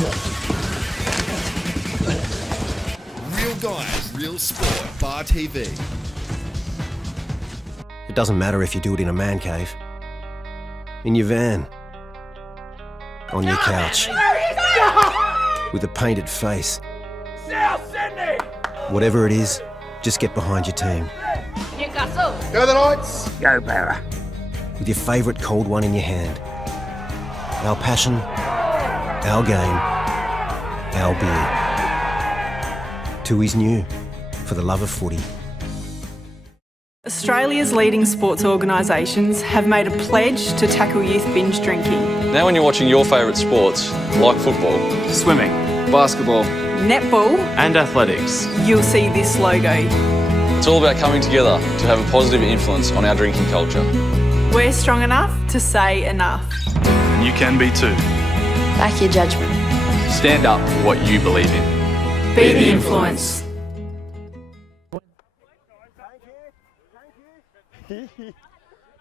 Real guys, real sport, Bar TV. It doesn't matter if you do it in a man cave, in your van, on your couch, with a painted face. Whatever it is, just get behind your team. Newcastle. Go the Knights! Go Barra. With your favourite cold one in your hand. Our passion, our game, our beer. Tui's new, for the love of footy. Australia's leading sports organisations have made a pledge to tackle youth binge drinking. Now when you're watching your favourite sports, like football, swimming, basketball, netball and athletics, you'll see this logo. It's all about coming together to have a positive influence on our drinking culture. We're strong enough to say enough. And you can be too. Back your judgment. Stand up for what you believe in. Be the influence.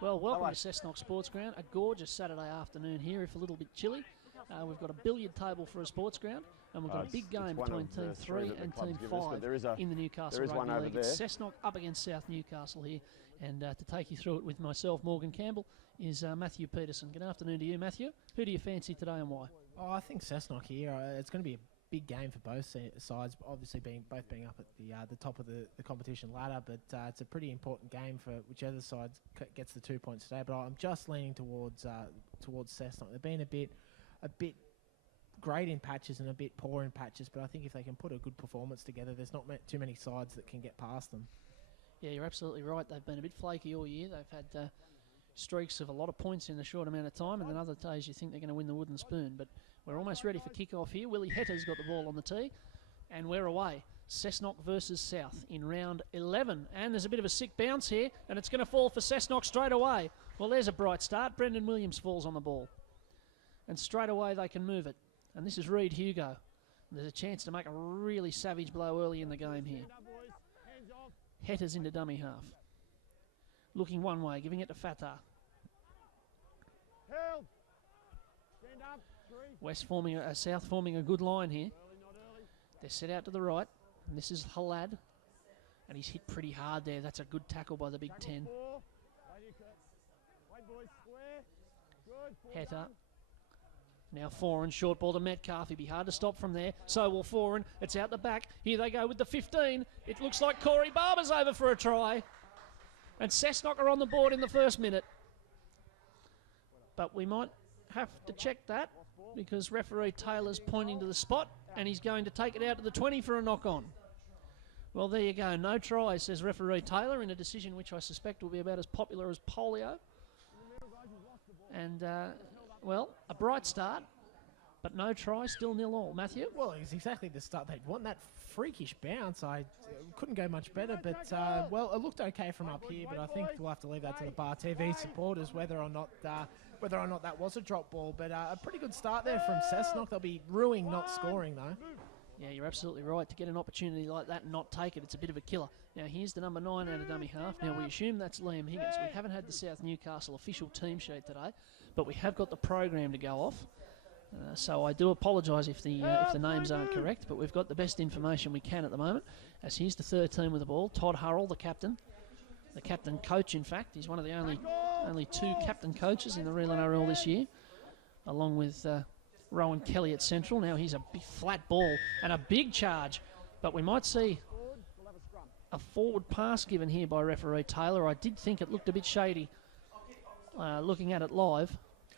Well, welcome to Cessnock Sports Ground. A gorgeous Saturday afternoon here, if a little bit chilly. We've got a billiard table for a sports ground, and we've got a big game between Team 3 and Team 5 in the Newcastle Rugby League. It's Cessnock up against South Newcastle here, and to take you through it with myself, Morgan Campbell, is Matthew Peterson. Good afternoon to you, Matthew. Who do you fancy today and why? Oh, I think Cessnock here. It's going to be a big game for both sides, obviously both being up at the top of the competition ladder, but it's a pretty important game for whichever side gets the 2 points today. But I'm just leaning towards Cessnock. They've been a bit great in patches and a bit poor in patches, but I think if they can put a good performance together, there's not too many sides that can get past them. Yeah, you're absolutely right. They've been a bit flaky all year. They've had streaks of a lot of points in a short amount of time, and then other days you think they're going to win the wooden spoon. But we're almost ready for kick-off here. Willie Hetter's got the ball on the tee, and we're away. Cessnock versus South in round 11. And there's a bit of a sick bounce here, and it's going to fall for Cessnock straight away. Well, there's a bright start. Brendan Williams falls on the ball. And straight away they can move it. And this is Reid Hugo. There's a chance to make a really savage blow early in the game here. Hetter's into dummy half. Looking one way, giving it to Fatah. South forming a good line here. They're set out to the right, and this is Halad, and he's hit pretty hard there. That's a good tackle by the Big Ten. Hetter. Now Foran, short ball to Metcalf. He'd be hard to stop from there. So will Foran. It's out the back. Here they go with the 15. It looks like Corey Barber's over for a try. And Cessnock are on the board in the first minute. But we might have to check that because referee Taylor's pointing to the spot and he's going to take it out to the 20 for a knock-on. Well, there you go. No try, says referee Taylor, in a decision which I suspect will be about as popular as polio. And, well, a bright start, but no try, still 0-0. Matthew? Well, it's exactly the start they'd want. That freakish bounce, I couldn't go much better, but, well, it looked okay from up here, but I think we'll have to leave that to the Bar TV supporters, whether or not that was a drop ball. But a pretty good start there from Cessnock. They'll be ruining not scoring, though. Yeah, you're absolutely right. To get an opportunity like that and not take it, it's a bit of a killer. Now, here's the number 9 out of dummy half. Now, we assume that's Liam Higgins. We haven't had the South Newcastle official team sheet today, but we have got the program to go off. So I do apologise if the names aren't correct, but we've got the best information we can at the moment. As here's the 13 with the ball. Todd Hurrell, the captain coach, in fact. He's one of the only 2 captain coaches in the real NRL this year, along with Rowan Kelly at central. Now he's a big flat ball and a big charge, but we might see a forward pass given here by referee Taylor. I did think it looked a bit shady looking at it live.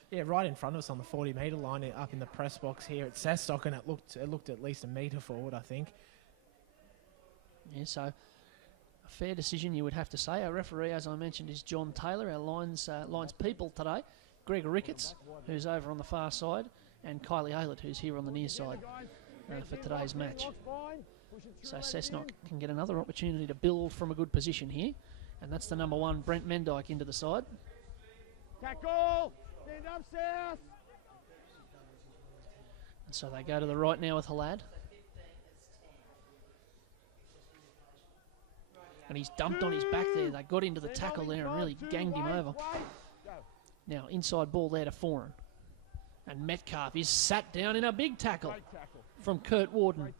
Yeah, right in front of us on the 40-metre line up in the press box here at Cessnock, and it looked at least a metre forward, I think. Yeah, so a fair decision, you would have to say. Our referee, as I mentioned, is John Taylor. Our lines people today, Greg Ricketts, who's over on the far side, and Kylie Aylett, who's here on the near side for today's match. So Cessnock can get another opportunity to build from a good position here, and that's the number 1, Brent Mendyke, into the side. Tackle! Stand up, South! And so they go to the right now with Halad. And he's dumped on his back there. They got into the tackle there and really ganged him over. Now, inside ball there to Foran. And Metcalf is sat down in a big tackle from Kurt Warden.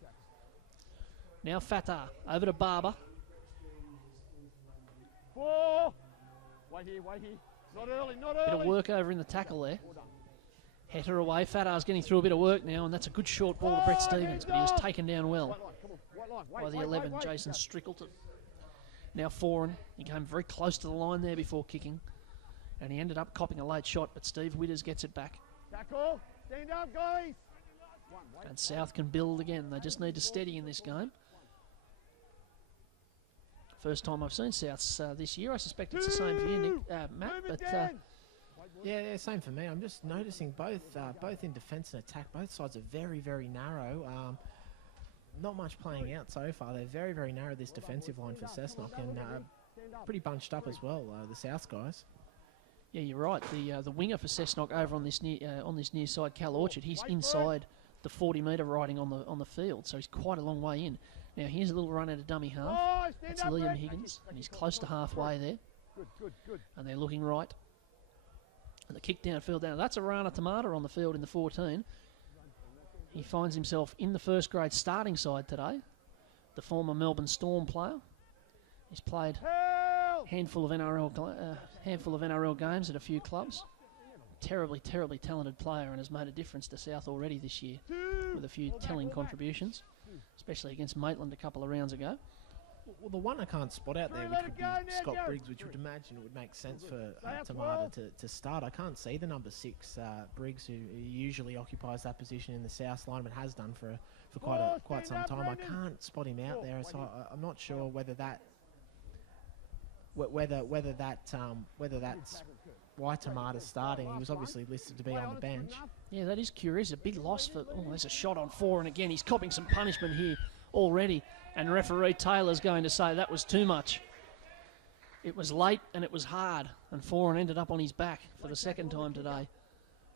Now Fatah over to Barber. 4. Wait here. Not early. Bit of work over in the tackle there. Header away. Fatah's getting through a bit of work now, and that's a good short ball to Brett Stevens, but he was taken down well by the 11, Jason Strickleton. Now Foran. He came very close to the line there before kicking, and he ended up copping a late shot, but Steve Witters gets it back. Tackle. Stand up, guys. And South can build again. They just need to steady in this game. First time I've seen Souths this year. I suspect it's the same for you, Nick, Matt. But yeah, same for me. I'm just noticing both in defence and attack, both sides are very, very narrow. Not much playing out so far. They're very, very narrow, this defensive line for Cessnock, and pretty bunched up as well, the South guys. Yeah, you're right. The winger for Cessnock over on this near side, Cal Orchard, he's inside the 40-metre riding on the field, so he's quite a long way in. Now here's a little run at a dummy half. That's Liam Higgins, and he's close to halfway there. Good. And they're looking right. And the kick downfield down. That's a Rana Tamata on the field in the 14. He finds himself in the first grade starting side today. The former Melbourne Storm player. He's played a handful of NRL games at a few clubs. Terribly talented player, and has made a difference to South already this year with a few telling contributions, especially against Maitland a couple of rounds ago. Well, the one I can't spot out there, which would be Scott Briggs, which would imagine it would make sense for Tamata to start. I can't see the number 6 Briggs, who usually occupies that position in the South line, but has done for quite some time. I can't spot him out there, so I'm not sure whether that's why Tamata's starting. He was obviously listed to be on the bench. Yeah, that is curious. A big loss for... Oh, there's a shot on 4, and again, he's copping some punishment here already. And referee Taylor's going to say that was too much. It was late and it was hard, and Foran ended up on his back for the second time today.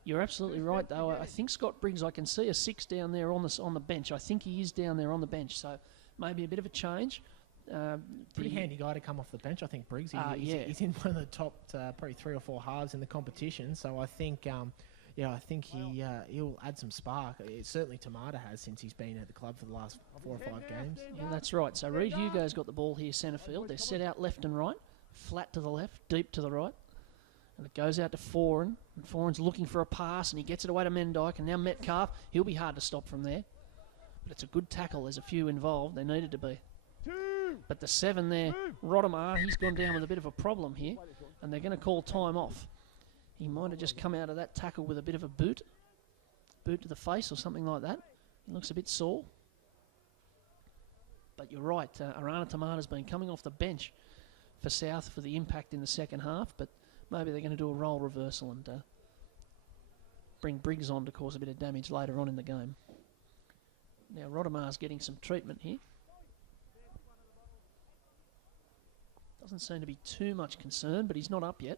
You're absolutely right, though. I think Scott Briggs, I can see a 6 down there on the bench. I think he is down there on the bench, so maybe a bit of a change. Pretty handy guy to come off the bench, I think, Briggs. He's in one of the top probably 3 or 4 halves in the competition, so I think he'll add some spark. Certainly Tamata has, since he's been at the club for the last 4 or 5 games. Yeah, that's right. So Reid Hugo's got the ball here centre field. They're set out left and right, flat to the left, deep to the right. And it goes out to Foran. And Foran's looking for a pass, and he gets it away to Mendyke. And now Metcalf, he'll be hard to stop from there. But it's a good tackle. There's a few involved. There needed to be. But the 7 there, Rodimer, he's gone down with a bit of a problem here. And they're going to call time off. He might have just come out of that tackle with a bit of a boot to the face or something like that. He looks a bit sore. But you're right, Arana Tamata's been coming off the bench for South for the impact in the second half, but maybe they're going to do a role reversal and bring Briggs on to cause a bit of damage later on in the game. Now Rodimar's getting some treatment here. Doesn't seem to be too much concern, but he's not up yet.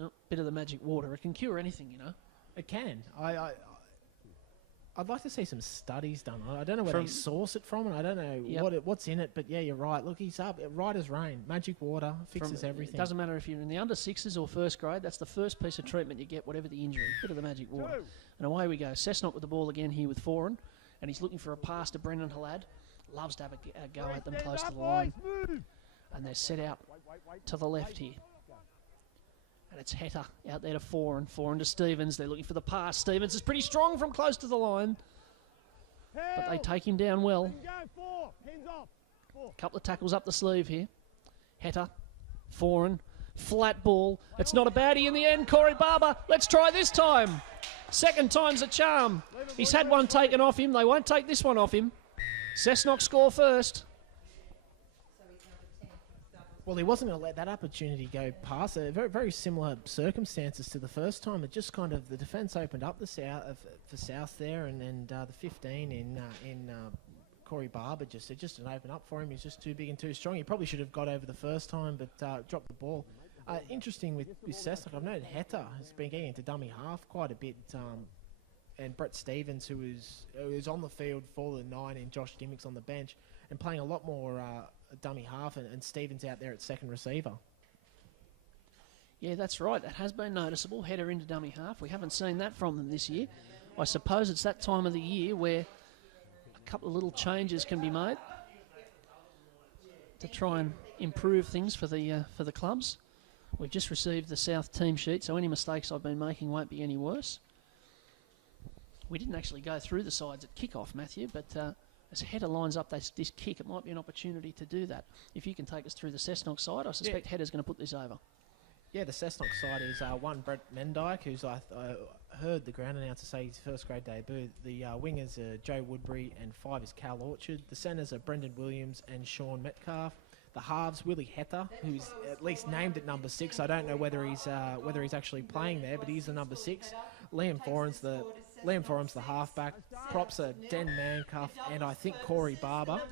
Oh, bit of the magic water. It can cure anything, you know. It can. I'd like to see some studies done. I don't know where they source it from, and I don't know what's in it. But yeah, you're right. Look, he's up right as rain. Magic water fixes everything. It doesn't matter if you're in the under 6s or first grade. That's the first piece of treatment you get, whatever the injury. Bit of the magic water. And away we go. Cessnock with the ball again here with Foran, and he's looking for a pass to Brendan Halad. Loves to have a go at them close to the line. And they're set out to the left here. And it's Hetter out there to Foran to Stevens. They're looking for the pass. Stevens is pretty strong from close to the line. But they take him down well. A couple of tackles up the sleeve here. Hetter, Foran, flat ball. It's not a baddie in the end. Corey Barber, let's try this time. Second time's a charm. He's had one taken off him. They won't take this one off him. Cessnock score first. Well, he wasn't going to let that opportunity go past. Very, very similar circumstances to the first time. It just kind of, the defence opened up the for South there, and the 15 in Corey Barber it just didn't open up for him. He's just too big and too strong. He probably should have got over the first time, but dropped the ball. Interesting with Cessnock, I've noted Hetter has been getting into dummy half quite a bit and Brett Stevens, who is on the field for the 9, and Josh Dimmock's on the bench, and playing a lot more dummy half, and Stevens out there at second receiver. Yeah, that's right. That has been noticeable. Header into dummy half. We haven't seen that from them this year. I suppose it's that time of the year where a couple of little changes can be made to try and improve things for the clubs. We've just received the South team sheet, so any mistakes I've been making won't be any worse. We didn't actually go through the sides at kick-off, Matthew, but as Header lines up this kick, it might be an opportunity to do that. If you can take us through the Cessnock side, I suspect Header's going to put this over. Yeah, the Cessnock side is one Brett Mendyke, who's I heard the ground announcer say his first grade debut. The wingers are Joe Woodbury, and 5 is Cal Orchard. The centres are Brendan Williams and Sean Metcalf. The halves, Willie Heta, who's at least named at number 6. I don't know whether he's actually playing there, but he's the number 6. Liam Foran's the halfback. Props are Den Mancuff and I think Corey Barber.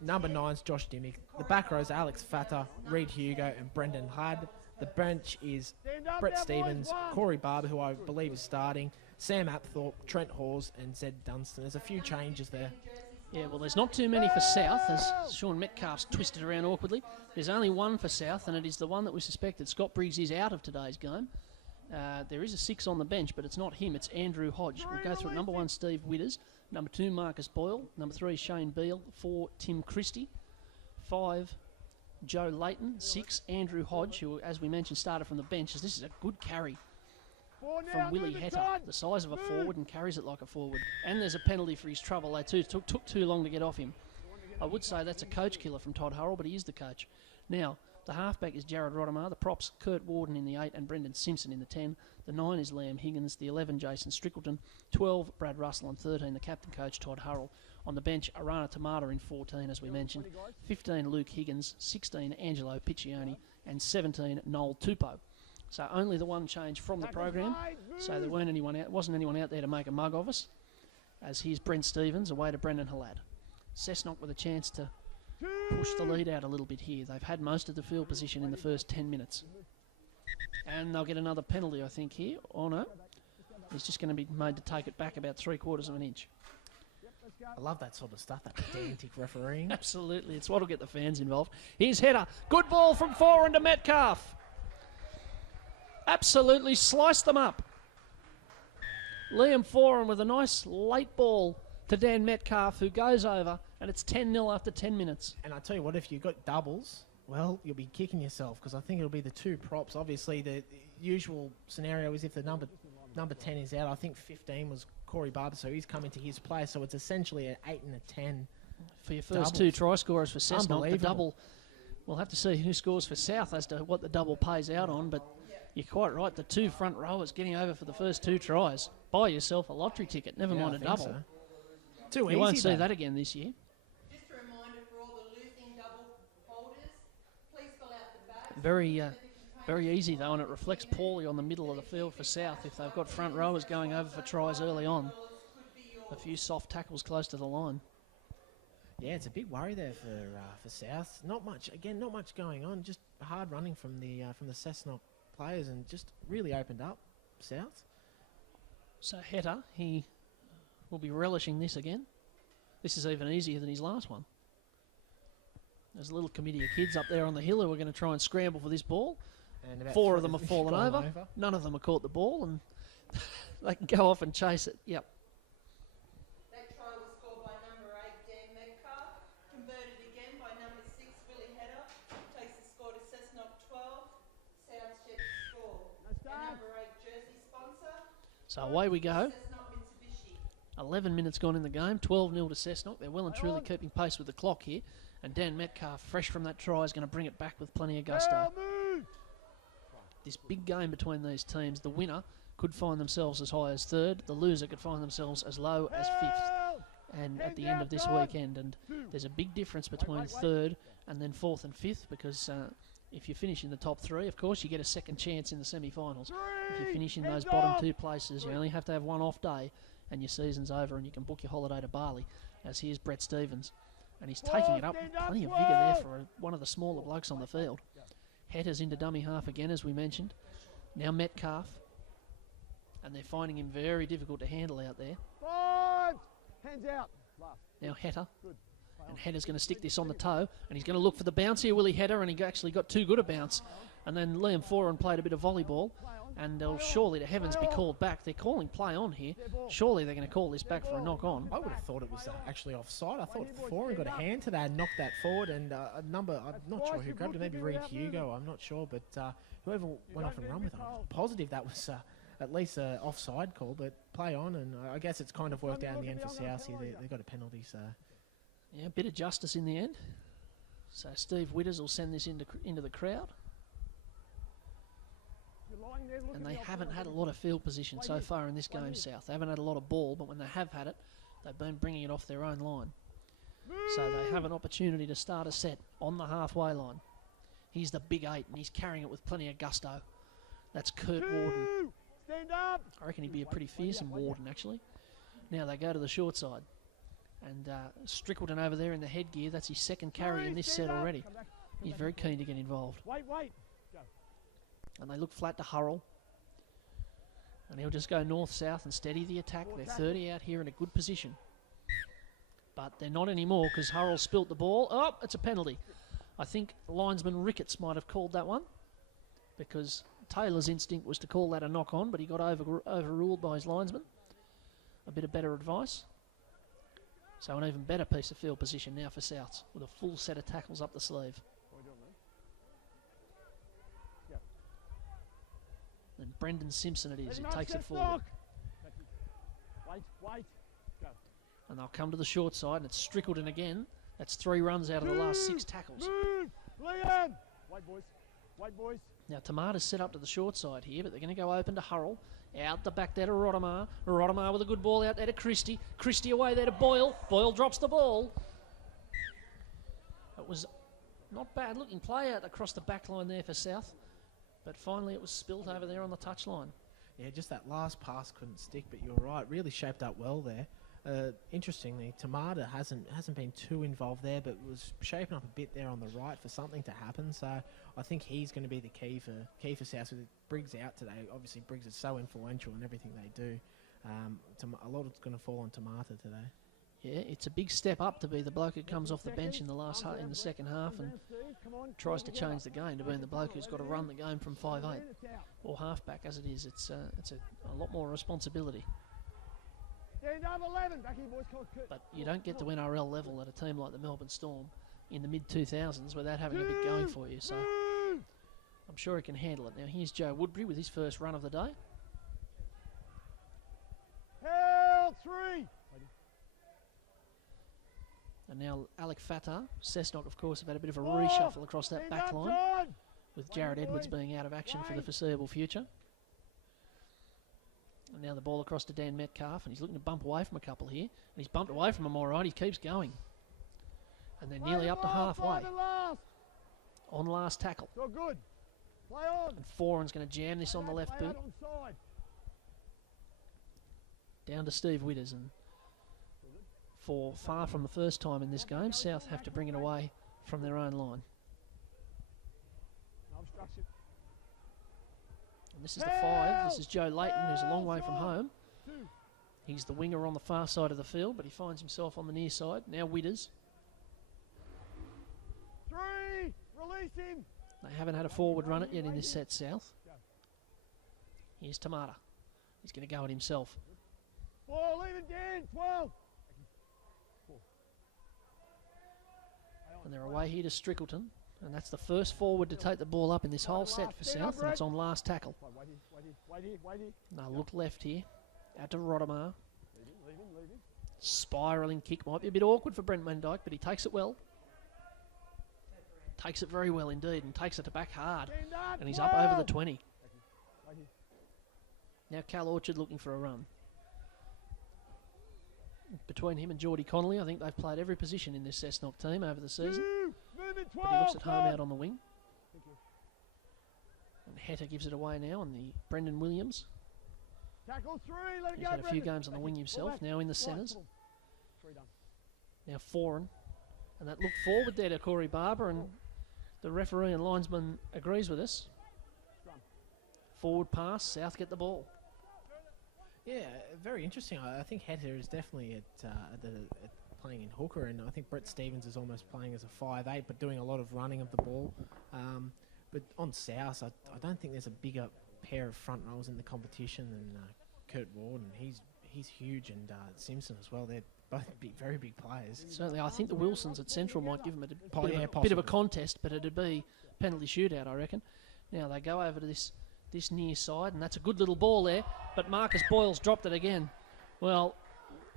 Number 9's Josh Dimmock. The back rows Alex Fatter, Reid Hugo, and Brendan Hudd. The bench is Brett Stevens, Corey Barber, who I believe is starting, Sam Apthorpe, Trent Hawes, and Zed Dunstan. There's a few changes there. Yeah, well, there's not too many for South, as Sean Metcalf's twisted around awkwardly. There's only one for South, and it is the one that we suspected. Scott Briggs is out of today's game. There is a 6 on the bench, but it's not him, it's Andrew Hodge. We'll go through it. Number 1, Steve Witters. Number 2, Marcus Boyle. Number 3, Shane Beale. 4, Tim Christie. 5, Joe Layton. 6, Andrew Hodge, who, as we mentioned, started from the bench. This is a good carry from Willie Heta, the size of a forward, and carries it like a forward. And there's a penalty for his trouble. They took too long to get off him. I would say that's a coach killer from Todd Hurrell, but he is the coach. Now, the halfback is Jared Rottemar. The props, Kurt Warden in the 8 and Brendan Simpson in the 10. The 9 is Liam Higgins. The 11, Jason Strickleton. 12, Brad Russell. And 13, the captain coach, Todd Hurrell. On the bench, Arana Tamata in 14, as we mentioned. 15, Luke Higgins. 16, Angelo Piccioni. And 17, Noel Tupou. So only the one change from the program. So there wasn't anyone out there to make a mug of us. As here's Brent Stevens away to Brendan Halad. Cessnock with a chance to push the lead out a little bit here. They've had most of the field position in the first 10 minutes. And they'll get another penalty, I think, here. Oh, no. He's just going to be made to take it back about 3/4 of an inch. I love that sort of stuff, that pedantic refereeing. Absolutely. It's what'll get the fans involved. Here's Header. Good ball from Foran to Metcalf. Absolutely sliced them up. Liam Foran with a nice late ball to Dan Metcalf, who goes over, and it's 10-0 after 10 minutes. And I tell you what, if you've got doubles, well, you'll be kicking yourself, because I think it'll be the 2 props. Obviously, the usual scenario is if the number 10 is out. I think 15 was Corey Barber, so he's coming to his place. So it's essentially an 8 and a 10. For your first doubles. 2 try scorers for Cessnock, the double, we'll have to see who scores for South as to what the double pays out on, but you're quite right. The 2 front rowers getting over for the first 2 tries. Buy yourself a lottery ticket, never mind a double. So. Too easy. You won't see that again this year. Just a reminder for all the losing double holders, please fill out the bags. Very easy though, and it reflects poorly on the middle of the field for South if they've got front rowers going over for tries early on. A few soft tackles close to the line. Yeah, it's a big worry there for South. Not much going on. Just hard running from the Cessnock players, and just really opened up South. So Heta, he will be relishing this again. This is even easier than his last one. There's a little committee of kids up there on the hill who are going to try and scramble for this ball. And 4 of them have fallen over. None of them have caught the ball, and they can go off and chase it. Yep. That try was scored by number 8, Dan Metcalf. Converted again by number 6, Willie Heta. Takes the score to Cessnock 12. South's yet to score. The number 8 jersey sponsor. So away we go. 11 minutes gone in the game, 12-0 to Cessnock. They're well and truly keeping pace with the clock here. And Dan Metcalf, fresh from that try, is going to bring it back with plenty of gusto. This big game between these teams, the winner could find themselves as high as 3rd. The loser could find themselves as low as 5th. And at the end of this weekend, and there's a big difference between 3rd and then 4th and 5th, because if you finish in the top 3, of course, you get a second chance in the semi-finals. If you finish in those bottom 2 places, you only have to have one off day, and your season's over, and you can book your holiday to Bali. As here's Brett Stevens, and he's taking it up with plenty of vigour there for one of the smaller blokes on the field. Hetters into dummy half again, as we mentioned. Now Metcalf, and they're finding him very difficult to handle out there. 5. Hands out. Last. Now Hatter. Good. And Hetter's going to stick this on the toe, and he's going to look for the bounce here, Willie Hatter, and he actually got too good a bounce. And then Liam Foran played a bit of volleyball, and they'll surely to heavens be called back. They're calling play on here. Surely they're going to call this back for a knock on. I would have thought it was actually offside. I thought Foran got a hand to that and knocked that forward, and a number, I'm not sure who grabbed it, maybe Reed Hugo, I'm not sure, but whoever went off and run with it, I'm positive that was at least an offside call, but play on, and I guess it's kind of worked out in the end for South here. They got a penalty, so... Yeah, a bit of justice in the end. So Steve Witters will send this into the crowd. And they haven't had a lot of field position so far in this game, South. They haven't had a lot of ball, but when they have had it, they've been bringing it off their own line. So they have an opportunity to start a set on the halfway line. He's the big 8, and he's carrying it with plenty of gusto. That's Kurt Warden. Stand up. I reckon he'd be a pretty fearsome Warden, actually. Now they go to the short side. And Strickleton over there in the headgear, that's his second carry in this set already. He's very keen to get involved. Wait. Go. And they look flat to Hurrell. And he'll just go north-south and steady the attack. They're 30 out here in a good position. But they're not anymore because Hurrell spilt the ball. Oh, it's a penalty. I think linesman Ricketts might have called that one because Taylor's instinct was to call that a knock-on, but he got overruled by his linesman. A bit of better advice. So an even better piece of field position now for Souths with a full set of tackles up the sleeve. And Brendan Simpson it is who takes it forward. Wait. Go. And they'll come to the short side, and it's Strickleton again. That's 3 runs out of the last 6 tackles. Move! Liam! Wait, boys. Now, Tamata's set up to the short side here, but they're going to go open to Hurrell. Out the back there to Rottamar. Rottamar with a good ball out there to Christie. Christie away there to Boyle. Boyle drops the ball. It was not bad looking play out across the back line there for South. But finally it was spilt over there on the touchline. Yeah, just that last pass couldn't stick, but you're right. Really shaped up well there. Interestingly, Tamata hasn't been too involved there, but was shaping up a bit there on the right for something to happen. So I think he's going to be the key for South. With Briggs out today, obviously Briggs is so influential in everything they do. A lot is going to fall on Tamata today. Yeah, it's a big step up to be the bloke who comes off the bench in the second half and tries to change the game to being the bloke who's got to run the game from 5'8" or halfback as it is. It's a lot more responsibility. But you don't get to NRL level at a team like the Melbourne Storm in the mid-2000s without having a bit going for you. So I'm sure he can handle it. Now here's Joe Woodbury with his first run of the day. Hell 3. And now Alec Fatah. Cessnock, of course, have had a bit of a reshuffle across that back line, with Jared Edwards being out of action for the foreseeable future. And now the ball across to Dan Metcalf, and he's looking to bump away from a couple here. And he's bumped away from them all right. He keeps going. And they're nearly up to halfway. On last tackle. So good. Play on. And Foran's going to jam this on the left boot. Down to Steve Witters. And for far from the first time in this game, South have to bring it away from their own line. No obstruction. And this is the 5. This is Joe Layton, who's a long way from home. He's the winger on the far side of the field, but he finds himself on the near side. Now Witters. 3. Release him. They haven't had a forward run it yet in this set, South. Here's Tamata. He's going to go at himself. 4. Leave it, Dan. 12. And they're away here to Strickleton. And that's the first forward to take the ball up in this whole set for South, and it's on last tackle. Wait here. Now look left here. Out to Rottamar. Leave him. Spiralling kick. Might be a bit awkward for Brent Mendyke, but he takes it well. Takes it very well indeed, and takes it to back hard. And he's up over the 20. Now Cal Orchard looking for a run. Between him and Geordie Connolly, I think they've played every position in this Cessnock team over the season. But he looks at home out on the wing. And Hatter gives it away now on the Brendan Williams. Tackle 3, let it He's go, had a few games on the wing himself, now in the centres. Now Foran. And that look forward there to Corey Barber, and the referee and linesman agrees with us. Forward pass, South get the ball. Yeah, very interesting. I think Hatter is definitely at playing in hooker, and I think Brett Stevens is almost playing as a 5'8", but doing a lot of running of the ball. But on South, I don't think there's a bigger pair of front rows in the competition than Kurt Warden. He's huge, and Simpson as well. They're both very big players. Certainly, I think the Wilsons at Central might give them a bit of a contest, but it'd be penalty shootout, I reckon. Now they go over to this near side, and that's a good little ball there, but Marcus Boyle's dropped it again. Well,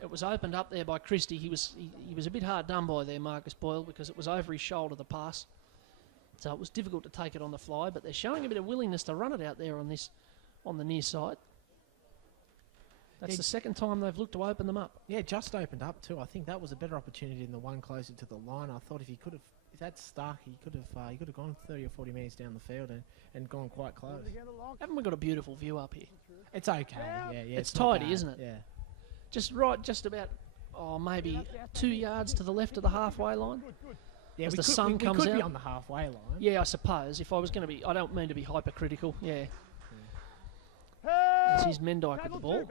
it was opened up there by Christie. He was a bit hard done by there, Marcus Boyle, because it was over his shoulder, the pass. So it was difficult to take it on the fly, but they're showing a bit of willingness to run it out there on the near side. That's the second time they've looked to open them up. Yeah, just opened up too. I think that was a better opportunity than the one closer to the line. I thought if that's stuck, he could have gone 30 or 40 metres down the field and gone quite close. Haven't we got a beautiful view up here? It's okay. Yeah. It's tidy, bad. isn't it? Yeah. Just about, maybe 2 yards to the left of the halfway line. Yeah, as the sun comes out. We could be on the halfway line. Yeah, I suppose. If I was going to be, I don't mean to be hypercritical. Yeah. This is Mendyke with the ball.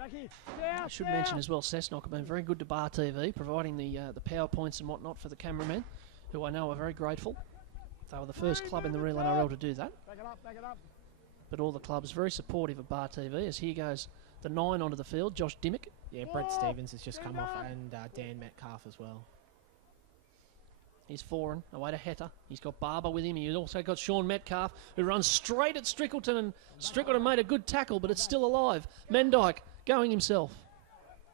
I should mention as well, Cessnock have been very good to Bar TV, providing the PowerPoints and whatnot for the cameramen, who I know are very grateful. They were the first club in the real NRL to do that. But all the clubs very supportive of Bar TV, as here goes the 9 onto the field, Josh Dimmick. Yeah, Brett Stevens has just come off, and Dan Metcalf as well. He's foreign, away to Hatter. He's got Barber with him. He's also got Sean Metcalf, who runs straight at Strickleton, and Strickleton made a good tackle, but it's still alive. Mendyke going himself.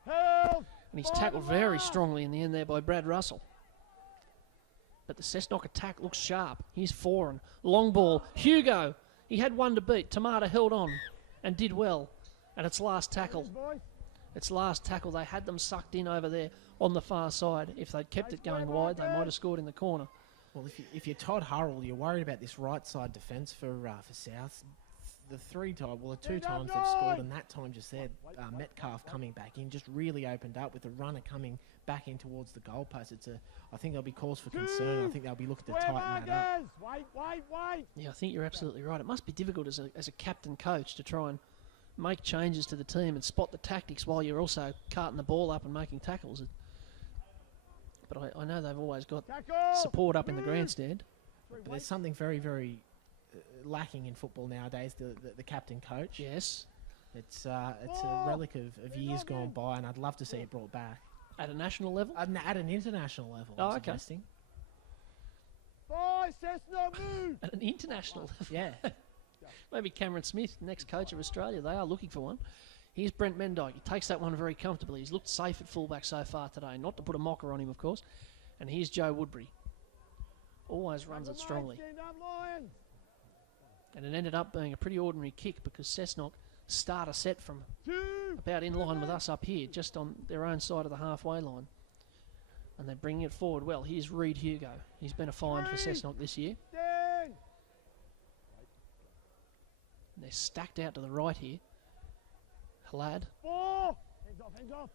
And he's tackled very strongly in the end there by Brad Russell. But the Cessnock attack looks sharp. He's foreign. Long ball. Hugo. He had one to beat. Tamata held on and did well. And its last tackle. They had them sucked in over there on the far side. If they'd kept it going wide, they might have scored in the corner. Well, if you're Todd Hurrell, you're worried about this right side defence for South. The 2 times they've scored, and that time just there, Metcalf coming back in just really opened up with the runner coming back in towards the goalpost. I think there'll be cause for concern. I think they'll be looking to tighten that up. Wait. Yeah, I think you're absolutely right. It must be difficult as a captain coach to try and make changes to the team and spot the tactics while you're also carting the ball up and making tackles. But I know they've always got support up in the grandstand. But there's something very, very lacking in football nowadays, the captain coach. Yes. It's a relic of years gone by, and I'd love to see it brought back. At a national level? At an international level, Oh, I'm okay. suggesting. At an international level? Yeah. Maybe Cameron Smith, next coach of Australia. They are looking for one. Here's Brent Mendyke. He takes that one very comfortably. He's looked safe at fullback so far today. Not to put a mocker on him, of course. And here's Joe Woodbury. Always runs it strongly. And it ended up being a pretty ordinary kick because Cessnock start a set from about in line with us up here, just on their own side of the halfway line. And they're bringing it forward well. Here's Reid Hugo. He's been a find for Cessnock this year. And they're stacked out to the right here. Halad. Hands off.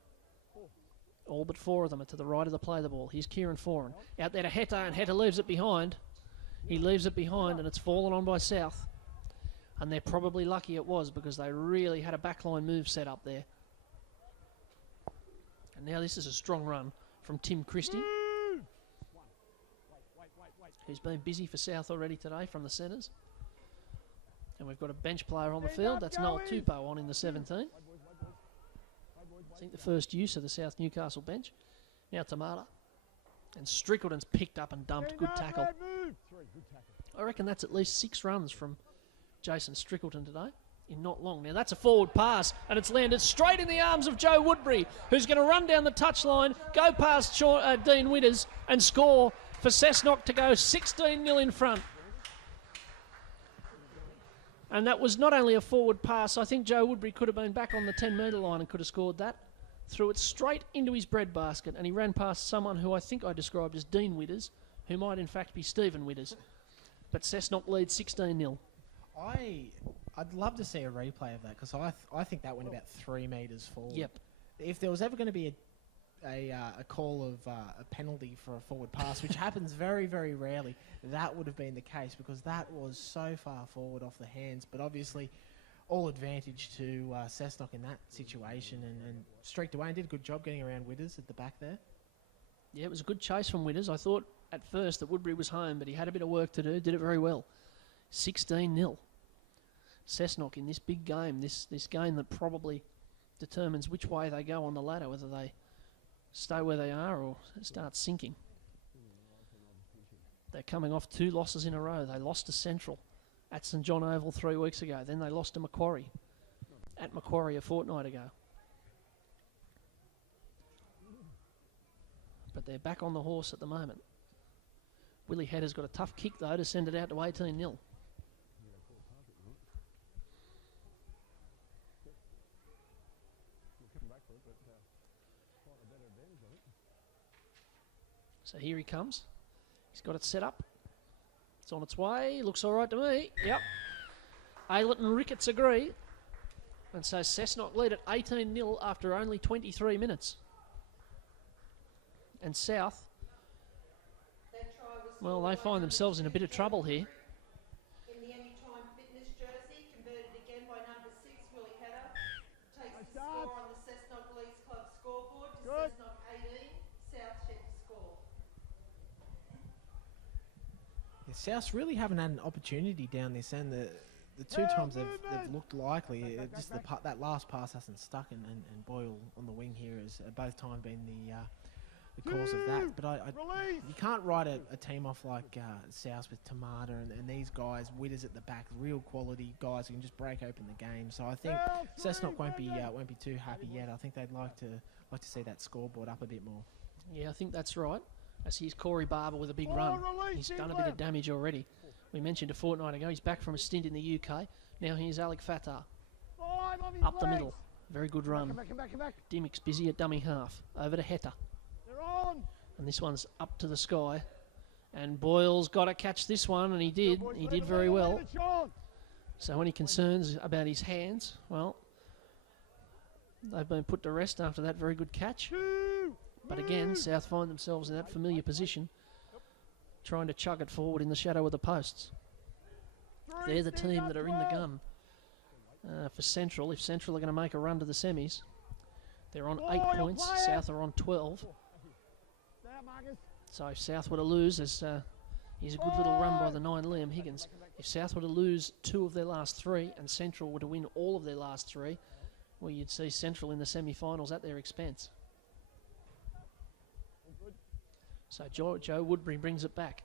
All but 4 of them are to the right of the play the ball. Here's Kieran Foran. Out there to Hatter, and Hatter leaves it behind. He leaves it behind, and it's fallen on by South. And they're probably lucky it was, because they really had a backline move set up there. And now this is a strong run from Tim Christie, who's been busy for South already today from the centres. And we've got a bench player on the field. That's Noel Tupou on in the 17. I think the first use of the South Newcastle bench. Now Tamata. And Strickleton's picked up and dumped. Good tackle. I reckon that's at least 6 runs from Jason Strickleton today in not long. Now that's a forward pass, and it's landed straight in the arms of Joe Woodbury, who's going to run down the touchline, go past Dean Witters and score for Cessnock to go 16-0 in front. And that was not only a forward pass. I think Joe Woodbury could have been back on the 10-metre line and could have scored that. Threw it straight into his breadbasket, and he ran past someone who I think I described as Dean Witters, who might in fact be Stephen Witters. But Cessnock leads 16-0. I'd love to see a replay of that, because I think that went about 3 metres forward. Yep. If there was ever going to be a call of a penalty for a forward pass, which happens very, very rarely, that would have been the case, because that was so far forward off the hands. But obviously, all advantage to Cessnock in that situation and streaked away and did a good job getting around Witters at the back there. Yeah, it was a good chase from Witters. I thought at first that Woodbury was home, but he had a bit of work to do. Did it very well. 16-0. Cessnock in this big game, this game that probably determines which way they go on the ladder, whether they stay where they are or start sinking. They're coming off 2 losses in a row. They lost to Central at St John Oval 3 weeks ago. Then they lost to Macquarie at Macquarie a fortnight ago. But they're back on the horse at the moment. Willie Hedder's got a tough kick, though, to send it out to 18-0. So here he comes. He's got it set up. It's on its way. Looks all right to me. Yep. Aylett and Ricketts agree. And so Cessnock lead at 18-0 after only 23 minutes. And South, well, they find themselves in a bit of trouble here. In the Anytime Fitness jersey, converted again by number 6, Willie Hedder. Takes the score on the Cessnock Leagues Club scoreboard to Cessnock 18, South yet to score. Yeah, Souths really haven't had an opportunity down this end. The 2 times they've looked likely, just that last pass hasn't stuck, and Boyle on the wing here has both times been the cause of that. But you can't write a team off like South with Tamata and these guys, Witters at the back, real quality guys who can just break open the game. So I think Cessnock won't be too happy yet. I think they'd like to see that scoreboard up a bit more. Yeah, I think that's right. As here's Corey Barber with a big run. He's done a bit of damage already. We mentioned a fortnight ago, he's back from a stint in the UK. Now here's Alec Fattar. Up the middle. Very good run. Dimmick's busy at dummy half. Over to Hetta. And this one's up to the sky. And Boyle's got to catch this one, and he did. He did very well. So any concerns about his hands, well, they've been put to rest after that very good catch. But again, South find themselves in that familiar position, trying to chug it forward in the shadow of the posts. They're the team that are in the gun for Central. If Central are going to make a run to the semis, they're on 8 points. South are on 12. So if South were to lose, here's a good little run by the 9 Liam Higgins. If South were to lose 2 of their last 3 and Central were to win all of their last 3, well, you'd see Central in the semi-finals at their expense. So Joe Woodbury brings it back.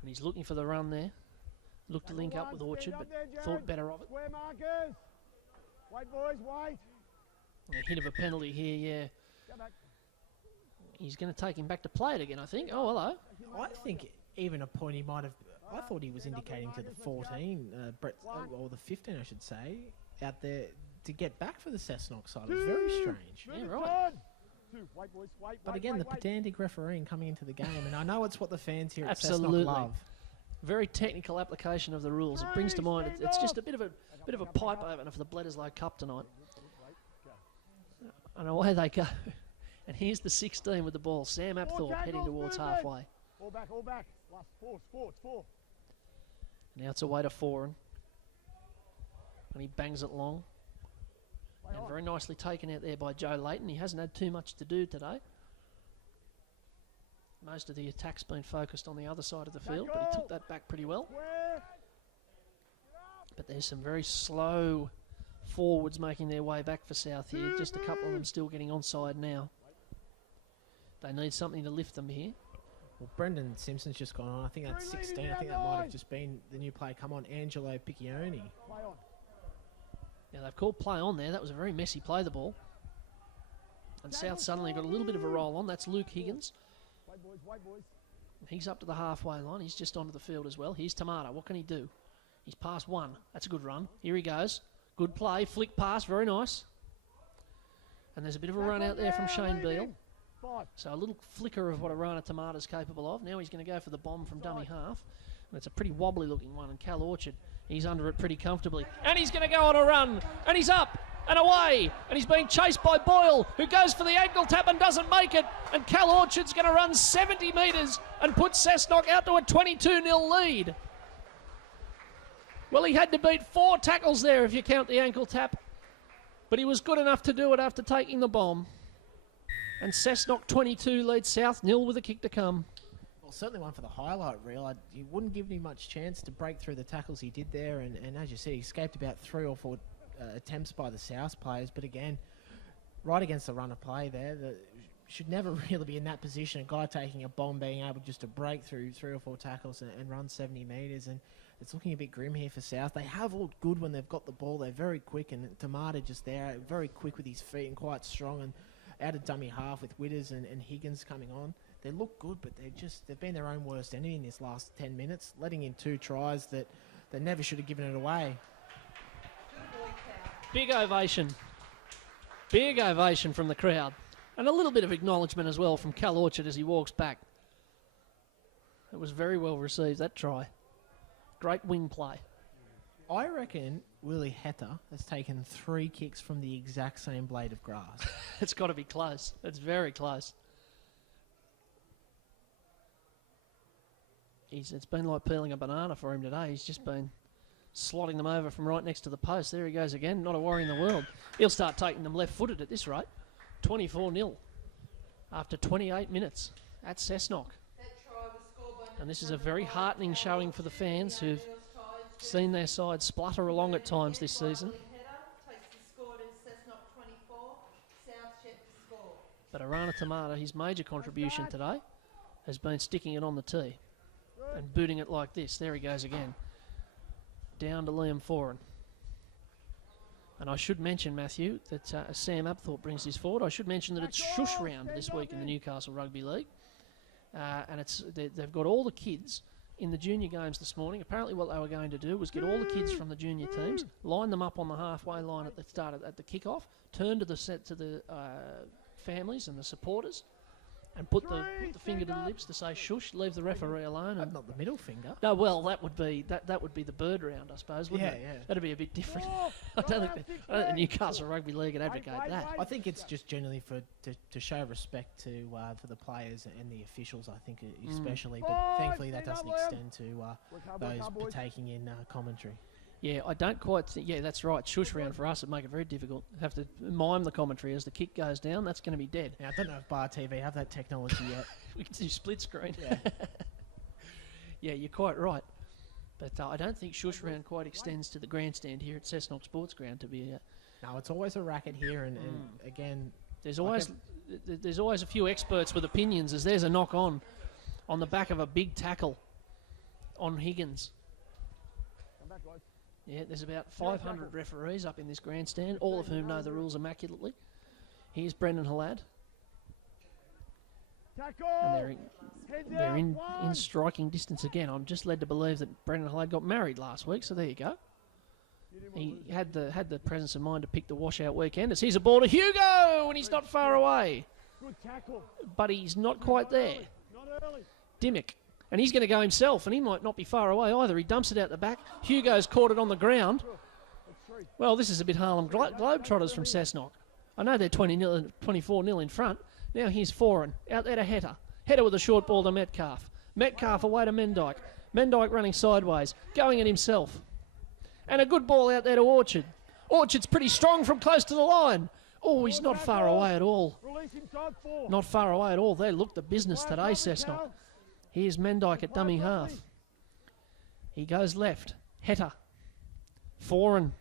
And he's looking for the run there. Looked to link up with Orchard, but thought better of it. Wait, boys, wait. A hit of a penalty here, yeah. He's going to take him back to play it again, I think. Oh, hello. I think even a point he might have... I thought he was indicating to the 14, Brett, or the 15, I should say, out there to get back for the Cessnock side. It was very strange. Yeah, right. Wait, boys, wait, but again, the pedantic refereeing coming into the game, and I know it's what the fans here at Absolutely. Cessnock love. Very technical application of the rules. It brings to mind it's just a bit of a pipe opener for the Bledisloe Cup tonight. And away they go. And here's the 16 with the ball. Sam Apthorpe heading towards halfway. All back. Last 4. Now it's away to Foran. And he bangs it long. And very nicely taken out there by Joe Layton. He hasn't had too much to do today. Most of the attack's been focused on the other side of the field, but he took that back pretty well. But there's some very slow forwards making their way back for South here. Just a couple of them still getting onside now. They need something to lift them here. Well, Brendan Simpson's just gone on. I think that's 16. I think that might have just been the new player come on, Angelo Piccioni. Now they've called play on there. That was a very messy play, the ball. And South suddenly got a little bit of a roll on. That's Luke Higgins. Wait, boys. He's up to the halfway line. He's just onto the field as well. Here's Tamata. What can he do? He's past 1. That's a good run. Here he goes. Good play. Flick pass. Very nice. And there's a bit of a run out there from Shane Beale. So a little flicker of what Arana Tamata's capable of. Now he's going to go for the bomb from dummy half. And it's a pretty wobbly looking one. And Cal Orchard, he's under it pretty comfortably. And he's going to go on a run. And he's up and away. And he's being chased by Boyle, who goes for the ankle tap and doesn't make it. And Cal Orchard's going to run 70 metres and put Cessnock out to a 22-0 lead. Well, he had to beat 4 tackles there if you count the ankle tap. But he was good enough to do it after taking the bomb. And Cessnock 22 leads South 0 with a kick to come. Well, certainly one for the highlight reel. He wouldn't give him much chance to break through the tackles he did there. And as you see, he escaped about 3 or 4 attempts by the South players. But again, right against the run of play there, should never really be in that position. A guy taking a bomb being able just to break through 3 or 4 tackles and run 70 metres. And it's looking a bit grim here for South. They have looked good when they've got the ball. They're very quick, and Tamata just there, very quick with his feet and quite strong. And out of dummy half with Witters and Higgins coming on. They look good, but they've been their own worst enemy in this last 10 minutes, letting in 2 tries that they never should have given it away. Big ovation. Big ovation from the crowd. And a little bit of acknowledgement as well from Cal Orchard as he walks back. It was very well received, that try. Great wing play. I reckon Willie Heta has taken 3 kicks from the exact same blade of grass. It's got to be close. It's very close. It's been like peeling a banana for him today. He's just been slotting them over from right next to the post. There he goes again. Not a worry in the world. He'll start taking them left-footed at this rate. 24-0 after 28 minutes at Cessnock. And this is a very heartening showing for the fans who've seen their side splutter along at times this season. But Arana Tamata, his major contribution today, has been sticking it on the tee and booting it like this. There he goes again. Down to Liam Foran. And I should mention, Matthew, that as Sam Apthorpe brings this forward, I should mention that it's shush round this week in the Newcastle Rugby League. And they've got all the kids in the junior games this morning. Apparently what they were going to do was get all the kids from the junior teams, line them up on the halfway line at the start at the kick-off, turn to the families and the supporters, and put the finger to the lips to say shush, leave the referee alone. But not the middle finger. No, well, that would be the bird round, I suppose, wouldn't it? Yeah. That'd be a bit different. I don't think the Newcastle Rugby League would advocate that. I think it's just generally to show respect for the players and the officials, I think, especially. But thankfully that doesn't extend to those partaking in commentary. Yeah, I don't quite think... Yeah, that's right. Shush round for us would make it very difficult. Have to mime the commentary as the kick goes down. That's going to be dead. Now, I don't know if Bar TV have that technology yet. We can do split screen. Yeah. Yeah, you're quite right. But I don't think shush round quite extends to the grandstand here at Cessnock Sports Ground to be... No, it's always a racket here, and again... There's always a few experts with opinions, as there's a knock on the back of a big tackle on Higgins. Yeah, there's about 500 referees up in this grandstand, all of whom know the rules immaculately. Here's Brendan Halad. And they're in striking distance again. I'm just led to believe that Brendan Halad got married last week, so there you go. He had the presence of mind to pick the washout weekenders. Here's a ball to Hugo, and he's not far away. But he's not quite there. Dimmick. And he's going to go himself, and he might not be far away either. He dumps it out the back. Hugo's caught it on the ground. Well, this is a bit Harlem Globetrotters from Cessnock. I know they're 24-0 in front. Now here's Foran, out there to Heta. Heta with a short ball to Metcalf. Metcalf away to Mendyke. Mendyke running sideways, going at himself. And a good ball out there to Orchard. Orchard's pretty strong from close to the line. Oh, he's not far away at all. Not far away at all. They look the business today, Cessnock. Here's Mendyke at dummy half. He goes left. Heta. Foran.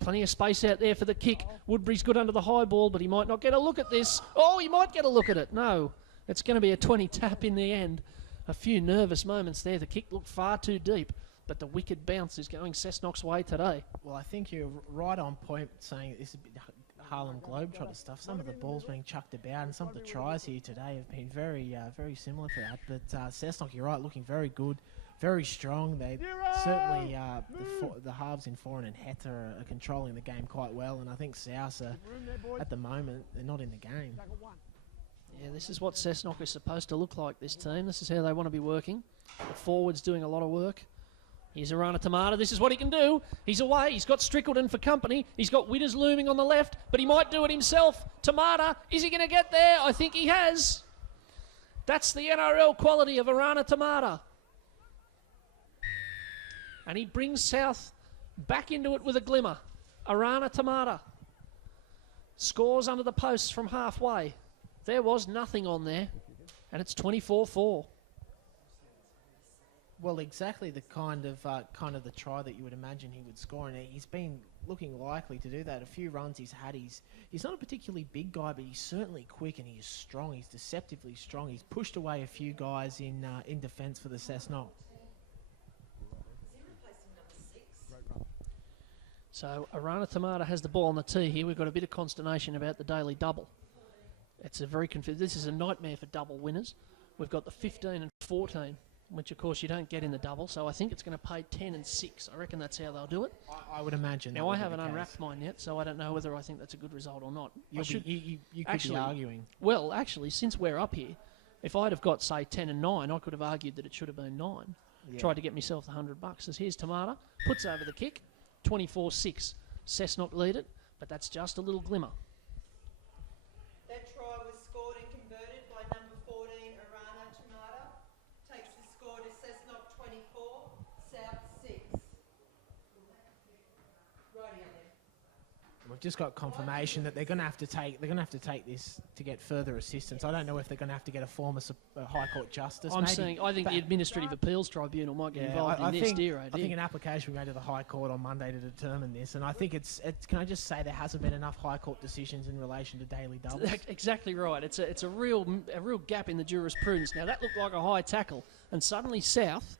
Plenty of space out there for the kick. Woodbury's good under the high ball, but he might not get a look at this. Oh, he might get a look at it. No. It's going to be a 20 tap in the end. A few nervous moments there. The kick looked far too deep, but the wicked bounce is going Cessnock's way today. Well, I think you're right on point saying this is a bit Harlem Globetrotter stuff. Some of the balls being chucked about, and some of the tries here today have been very similar to that. But Cessnock, you're right, looking very good, very strong. They certainly the halves in Foran and Heta are controlling the game quite well, and I think South at the moment they're not in the game. Yeah, this is what Cessnock is supposed to look like. This team. This is how they want to be working. The forwards doing a lot of work. Here's Arana Tamata. This is what he can do. He's away. He's got Strickleton for company. He's got Witters looming on the left, but he might do it himself. Tamata, is he going to get there? I think he has. That's the NRL quality of Arana Tamata. And he brings South Back into it with a glimmer. Arana Tamata scores under the posts from halfway. There was nothing on there, and it's 24-4. Well, exactly the kind of the try that you would imagine he would score, and he's been looking likely to do that. A few runs he's had. He's not a particularly big guy, but he's certainly quick and he's strong. He's deceptively strong. He's pushed away a few guys in defence for the Cessnock. So Arana Tamata has the ball on the tee here. We've got a bit of consternation about the daily double. It's a very this is a nightmare for double winners. We've got the 15 and 14, which of course you don't get in the double. So I think it's going to pay 10 and 6. I reckon that's how they'll do it. I would imagine. Now I haven't unwrapped mine yet, so I don't know whether I think that's a good result or not. You could be arguing. Well, actually, since we're up here, if I'd have got say 10 and 9, I could have argued that it should have been 9. Yeah. Tried to get myself the $100. So here's Tamata, puts over the kick. 24-6. Cessnock lead it, but that's just a little glimmer. That try was scored and converted by number 14, Arana Tamata. Takes the score to Cessnock 24, South 6. Righty on there. We've just got confirmation that they're going to have to take this to get further assistance. I don't know if they're going to have to get a former High Court justice. I think the Administrative Appeals Tribunal might get involved in this. I think an application will go to the High Court on Monday to determine this, and I think it's. Can I just say there hasn't been enough High Court decisions in relation to daily doubles? Exactly right. It's a real gap in the jurisprudence. Now that looked like a high tackle, and suddenly South,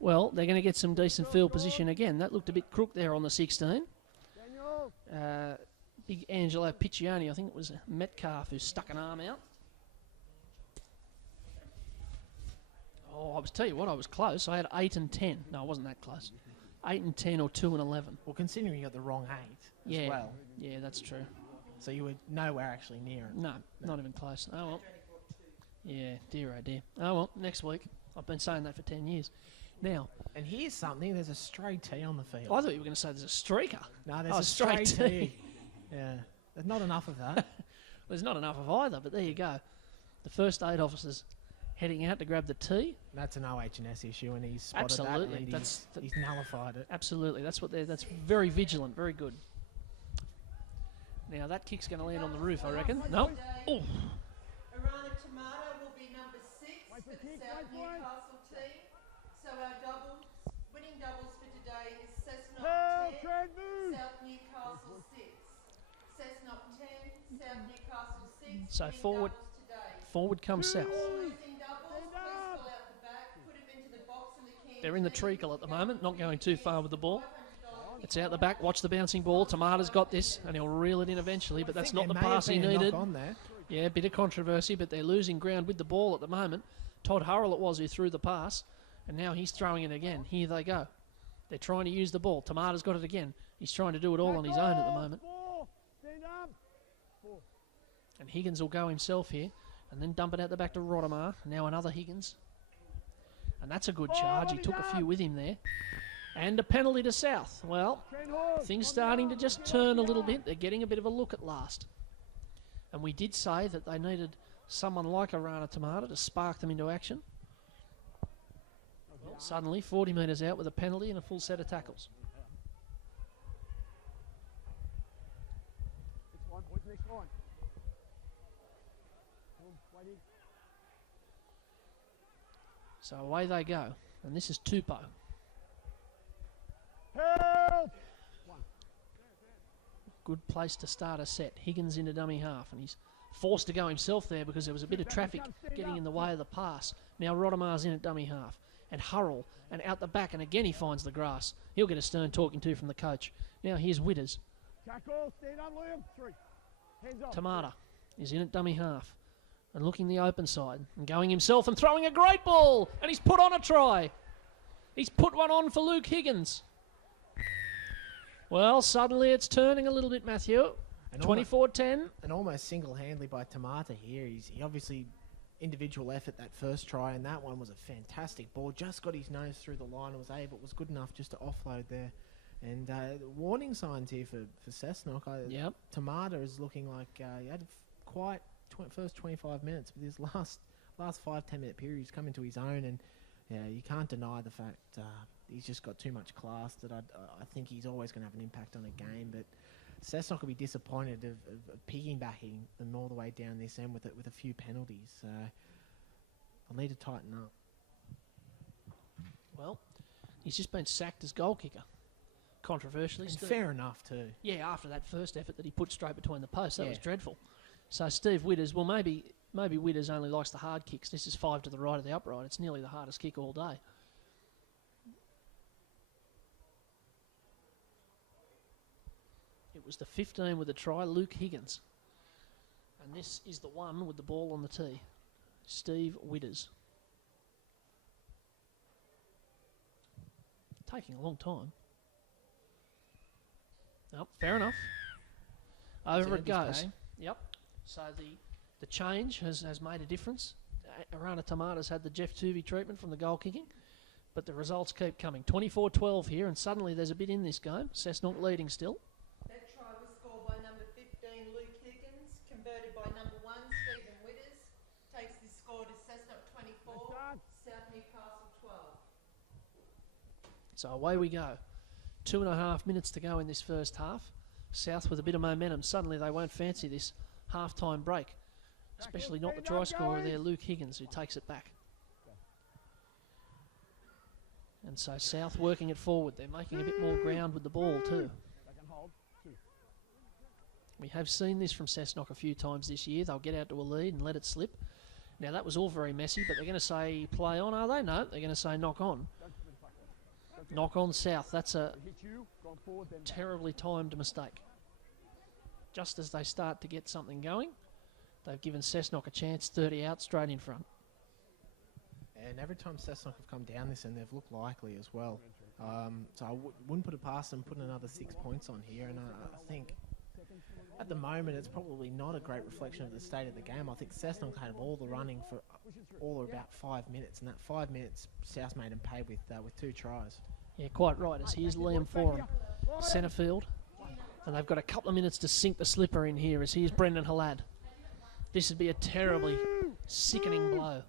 well, they're going to get some decent field position again. That looked a bit crook there on the 16. Big Angelo Piccioni, I think it was Metcalf who stuck an arm out. Oh, I was tell you what, I was close. I had 8 and 10. No, I wasn't that close. 8 and 10 or 2 and 11. Well, considering you got the wrong 8 as well. Yeah, that's true. So you were nowhere actually near it. No, not even close. Oh, well. Yeah, dear oh dear. Oh, well, next week. I've been saying that for 10 years. Now, and here's something. There's a stray tee on the field. I thought you were going to say there's a streaker. No, there's a stray tee. Yeah, there's not enough of that. There's not enough of either, but there you go. The first aid officers heading out to grab the tee. That's an OH&S issue, and he's spotted absolutely. that, and he's nullified it. Absolutely, that's what they're. That's very vigilant, very good. Now that kick's going to land on the roof, I reckon. No. Oh. Arana Tamata will be number 6 for the South Newcastle team. So our winning doubles for today is Cessnock 10, South Newcastle 6. Cessnock 10, South Newcastle 6. So forward comes South. Losing doubles, please pull out the back, put him into the box in the can. They're in the treacle at the moment, not going too far with the ball. It's out the back, watch the bouncing ball. Tamata's got this, and he'll reel it in eventually, but that's not the pass he needed. Yeah, a bit of controversy, but they're losing ground with the ball at the moment. Todd Hurrell it was who threw the pass, and now he's throwing it again. Here they go. They're trying to use the ball. Tamata's got it again. He's trying to do it all on his own at the moment. And Higgins will go himself here, and then dump it out the back to Rodemar. Now another Higgins. And that's a good charge. He took a few with him there. And a penalty to South. Well, things starting to just turn a little bit. They're getting a bit of a look at last. And we did say that they needed someone like Arana Tamata to spark them into action. Well, suddenly, 40 metres out with a penalty and a full set of tackles. So away they go. And this is Tupou. Help! Good place to start a set. Higgins into dummy half, and he's forced to go himself there because there was a bit of traffic getting in the way of the pass. Now Rodemar's in at dummy half, and Hurrell, and out the back, and again he finds the grass. He'll get a stern talking to from the coach. Now here's Witters. Tackle, stand up, Liam. 3. Hands up. Tamata is in at dummy half, and looking the open side, and going himself and throwing a great ball, and he's put on a try. He's put one on for Luke Higgins. Well, suddenly it's turning a little bit, Matthew. 24-10. And almost single-handedly by Tamata here. He obviously individual effort that first try, and that one was a fantastic ball. Just got his nose through the line and was good enough just to offload there. And warning signs here for Cessnock. Yep. Tamata is looking like he had quite first 25 minutes, but this last 5-10 minute period he's come into his own, and yeah, you can't deny the fact he's just got too much class that I think he's always going to have an impact on a game. But Cessnock will be disappointed of piggybacking them all the way down this end with a few penalties. So I'll need to tighten up. Well, he's just been sacked as goal kicker, controversially. And fair enough too. Yeah, after that first effort that he put straight between the posts, that was dreadful. So Steve Witters, well, maybe Witters only likes the hard kicks. This is 5 to the right of the upright. It's nearly the hardest kick all day. It was the 15 with a try, Luke Higgins. And this is the one with the ball on the tee, Steve Witters. Taking a long time. Nope, fair enough. Over it goes. Yep. So the change has made a difference. Arana Tamata's had the Jeff Tuvey treatment from the goal kicking, but the results keep coming. 24-12 here, and suddenly there's a bit in this game. Cessnock leading still. That try was scored by number 15, Luke Higgins, converted by number 1, Stephen Witters. Takes this score to Cessnock 24, South Newcastle 12. So away we go. 2.5 minutes to go in this first half. South with a bit of momentum. Suddenly they won't fancy this half-time break, especially not the try scorer there, Luke Higgins, who takes it back. And so South working it forward. They're making a bit more ground with the ball too. We have seen this from Cessnock a few times this year. They'll get out to a lead and let it slip. Now that was all very messy, but they're going to say play on, are they? No, they're going to say knock on. Knock on South. That's a terribly timed mistake. Just as they start to get something going, they've given Cessnock a chance, 30 out, straight in front. And every time Cessnock have come down this end, they've looked likely as well. So I wouldn't put it past them putting another 6 points on here. And I think at the moment it's probably not a great reflection of the state of the game. I think Cessnock had all the running for all about 5 minutes, and that 5 minutes South made them pay with 2 tries. Yeah, quite right. As here's Liam Foran, centre field. And they've got a couple of minutes to sink the slipper in here as here's Brendan Halad. This would be a terribly sickening blow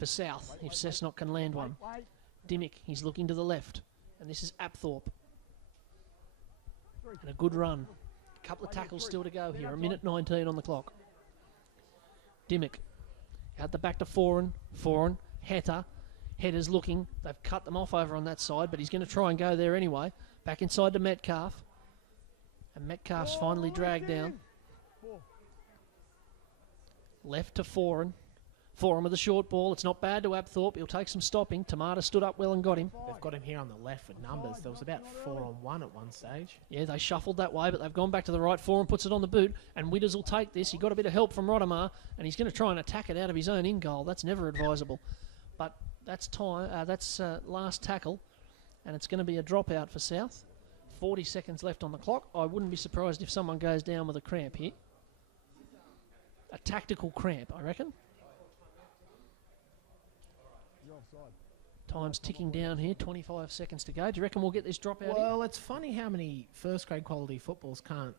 for South if Cessnock can land one. Dimmick, he's looking to the left. And this is Apthorpe. And a good run. A couple of tackles still to go here. 1:19 on the clock. Dimmick. Out the back to Foran. Foran. Heta. Heta's looking. They've cut them off over on that side, but he's going to try and go there anyway. Back inside to Metcalf. And Metcalf's finally dragged down. Left to Foran. Foran with a short ball. It's not bad to Apthorpe. He'll take some stopping. Tamata stood up well and got him. They've got him here on the left for numbers. There was about 4-on-1 at one stage. Yeah, they shuffled that way, but they've gone back to the right. Foran puts it on the boot, and Witters will take this. He got a bit of help from Rodemar, and he's going to try and attack it out of his own in-goal. That's never advisable. But that's time. That's last tackle, and it's going to be a dropout for South. 40 seconds left on the clock. I wouldn't be surprised if someone goes down with a cramp here. A tactical cramp, I reckon. Time's ticking down here. 25 seconds to go. Do you reckon we'll get this dropout here? Well, it's funny how many first-grade quality footballs can't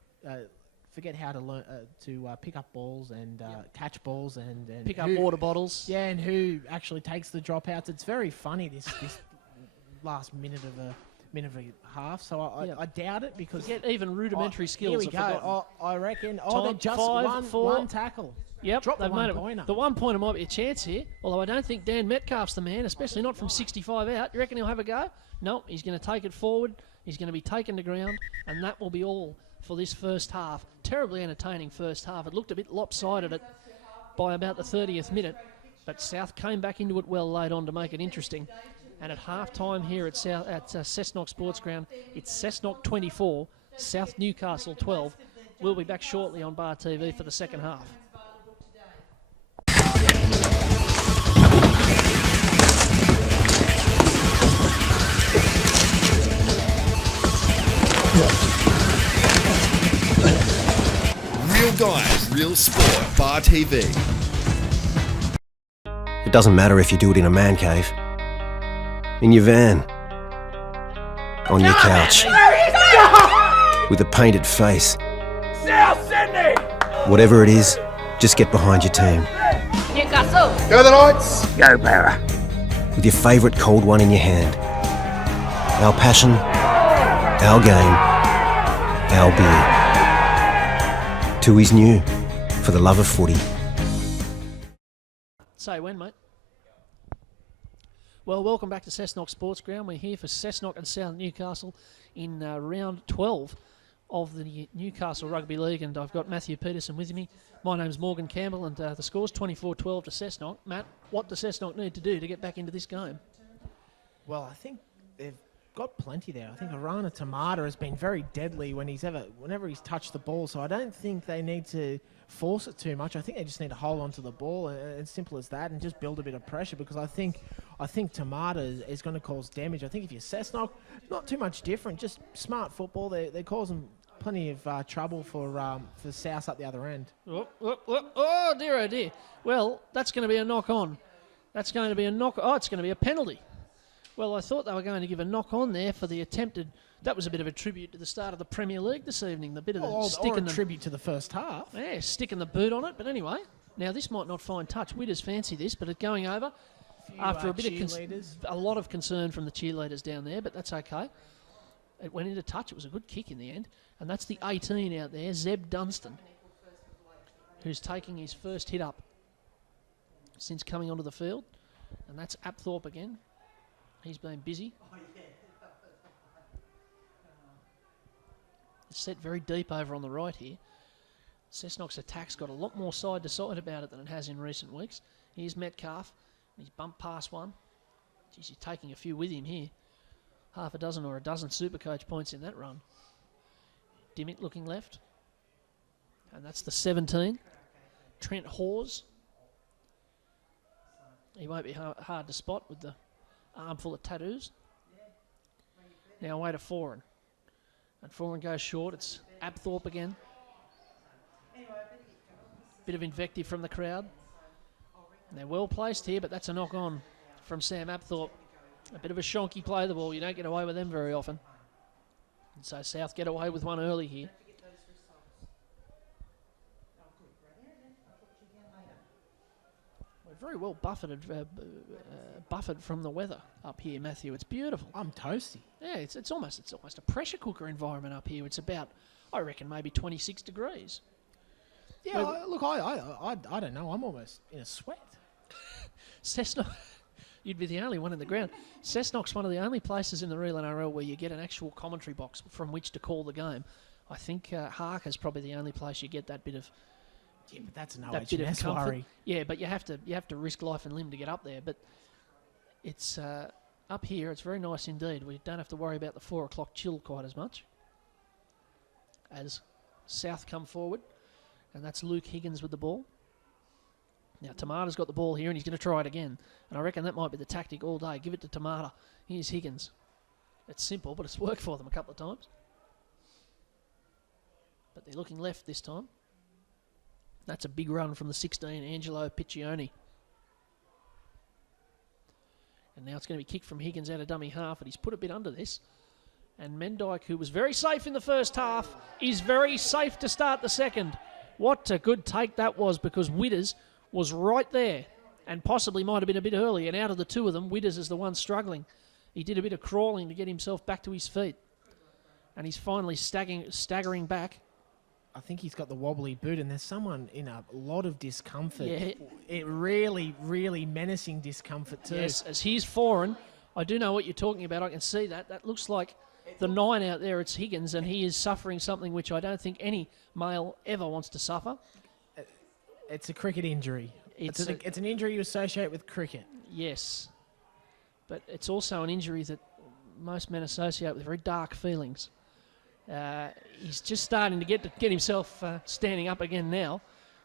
forget how to learn to pick up balls and catch balls and pick up water bottles. Yeah, and who actually takes the dropouts. It's very funny this last minute of a half, so I doubt it because get even rudimentary skills. Here we go. I reckon. They're just one tackle. Yep, drop they've the made one-pointer. The one-pointer might be a chance here, although I don't think Dan Metcalf's the man, especially not from 65 out. You reckon he'll have a go? No, he's going to take it forward. He's going to be taken to ground, and that will be all for this first half. Terribly entertaining first half. It looked a bit lopsided by about the 30th minute, but South came back into it well late on to make it interesting. And at half-time here at Cessnock Sports Ground, it's Cessnock 24, South Newcastle 12. We'll be back shortly on Bar TV for the second half. Real guys, real sport. Bar TV. It doesn't matter if you do it in a man cave, in your van, on your couch, with a painted face. Whatever it is, just get behind your team. Newcastle. Go the Knights! Go Para. With your favourite cold one in your hand. our passion, our game, our beer. Tui's new, for the love of footy. Say when, mate. Well, welcome back to Cessnock Sports Ground. We're here for Cessnock and South Newcastle in round 12 of the Newcastle Rugby League, and I've got Matthew Peterson with me. My name's Morgan Campbell, and the score's 24-12 to Cessnock. Matt, what does Cessnock need to do to get back into this game? Well, I think they've got plenty there. I think Arana Tamata has been very deadly whenever he's touched the ball, so I don't think they need to force it too much. I think they just need to hold on to the ball, and simple as that, and just build a bit of pressure, because I think Tamata is going to cause damage. I think if you're Cessnock, not too much different, just smart football. They're causing plenty of trouble for South up the other end. Oh, dear, oh, dear. Well, that's going to be a knock-on. That's going to be a knock... Oh, it's going to be a penalty. Well, I thought they were going to give a knock-on there for the attempted... That was a bit of a tribute to the start of the Premier League this evening. The bit of the or a tribute to the first half. Yeah, sticking the boot on it. But anyway, now this might not find touch. Witters fancy this, but it going over after a bit of a lot of concern from the cheerleaders down there, but that's okay. It went into touch. It was a good kick in the end. And that's the 18 out there, Zeb Dunstan, who's taking his first hit up since coming onto the field. And that's Apthorpe again. He's been busy. It's set very deep over on the right here. Cessnock's attack's got a lot more side to side about it than it has in recent weeks. Here's Metcalf. He's bumped past one. Geez, he's taking a few with him here. Half a dozen or a dozen Supercoach points in that run. Dimmick looking left. And that's the 17. Trent Hawes. He won't be hard to spot with the arm full of tattoos. Now away to Foran. And Foran goes short. It's Apthorpe again. Bit of invective from the crowd. And they're well placed here, but that's a knock on from Sam Apthorpe. A bit of a shonky play the ball. You don't get away with them very often. And so South get away with one early here. We're very well buffered from the weather up here, Matthew. It's beautiful. I'm toasty. Yeah, it's almost a pressure cooker environment up here. It's about, I reckon, maybe 26 degrees. Yeah, look, I don't know. I'm almost in a sweat. Cessnock, you'd be the only one in the ground. Cessnock's one of the only places in the real NRL where you get an actual commentary box from which to call the game. I think Harker's probably the only place you get that bit of. Yeah, but that's an OHS worry. Yeah, but you have to risk life and limb to get up there. But it's up here. It's very nice indeed. We don't have to worry about the 4 o'clock chill quite as much. As South come forward, and that's Luke Higgins with the ball. Now Tamata's got the ball here, and he's going to try it again. And I reckon that might be the tactic all day. Give it to Tamata. Here's Higgins. It's simple, but it's worked for them a couple of times. But they're looking left this time. That's a big run from the 16, Angelo Piccioni. And now it's going to be kicked from Higgins out of dummy half, and he's put a bit under this. And Mendyke, who was very safe in the first half, is very safe to start the second. What a good take that was, because Witters was right there and possibly might have been a bit early. And out of the two of them, Witters is the one struggling. He did a bit of crawling to get himself back to his feet. And he's finally staggering back. I think he's got the wobbly boot, and there's someone in a lot of discomfort. Yeah. It really, really menacing discomfort too. Yes, as he's foreign. I do know what you're talking about. I can see that. That looks like the 9 out there. It's Higgins, and he is suffering something which I don't think any male ever wants to suffer. It's a cricket injury. It's an injury you associate with cricket. Yes, but it's also an injury that most men associate with very dark feelings. He's just starting to get himself standing up again now,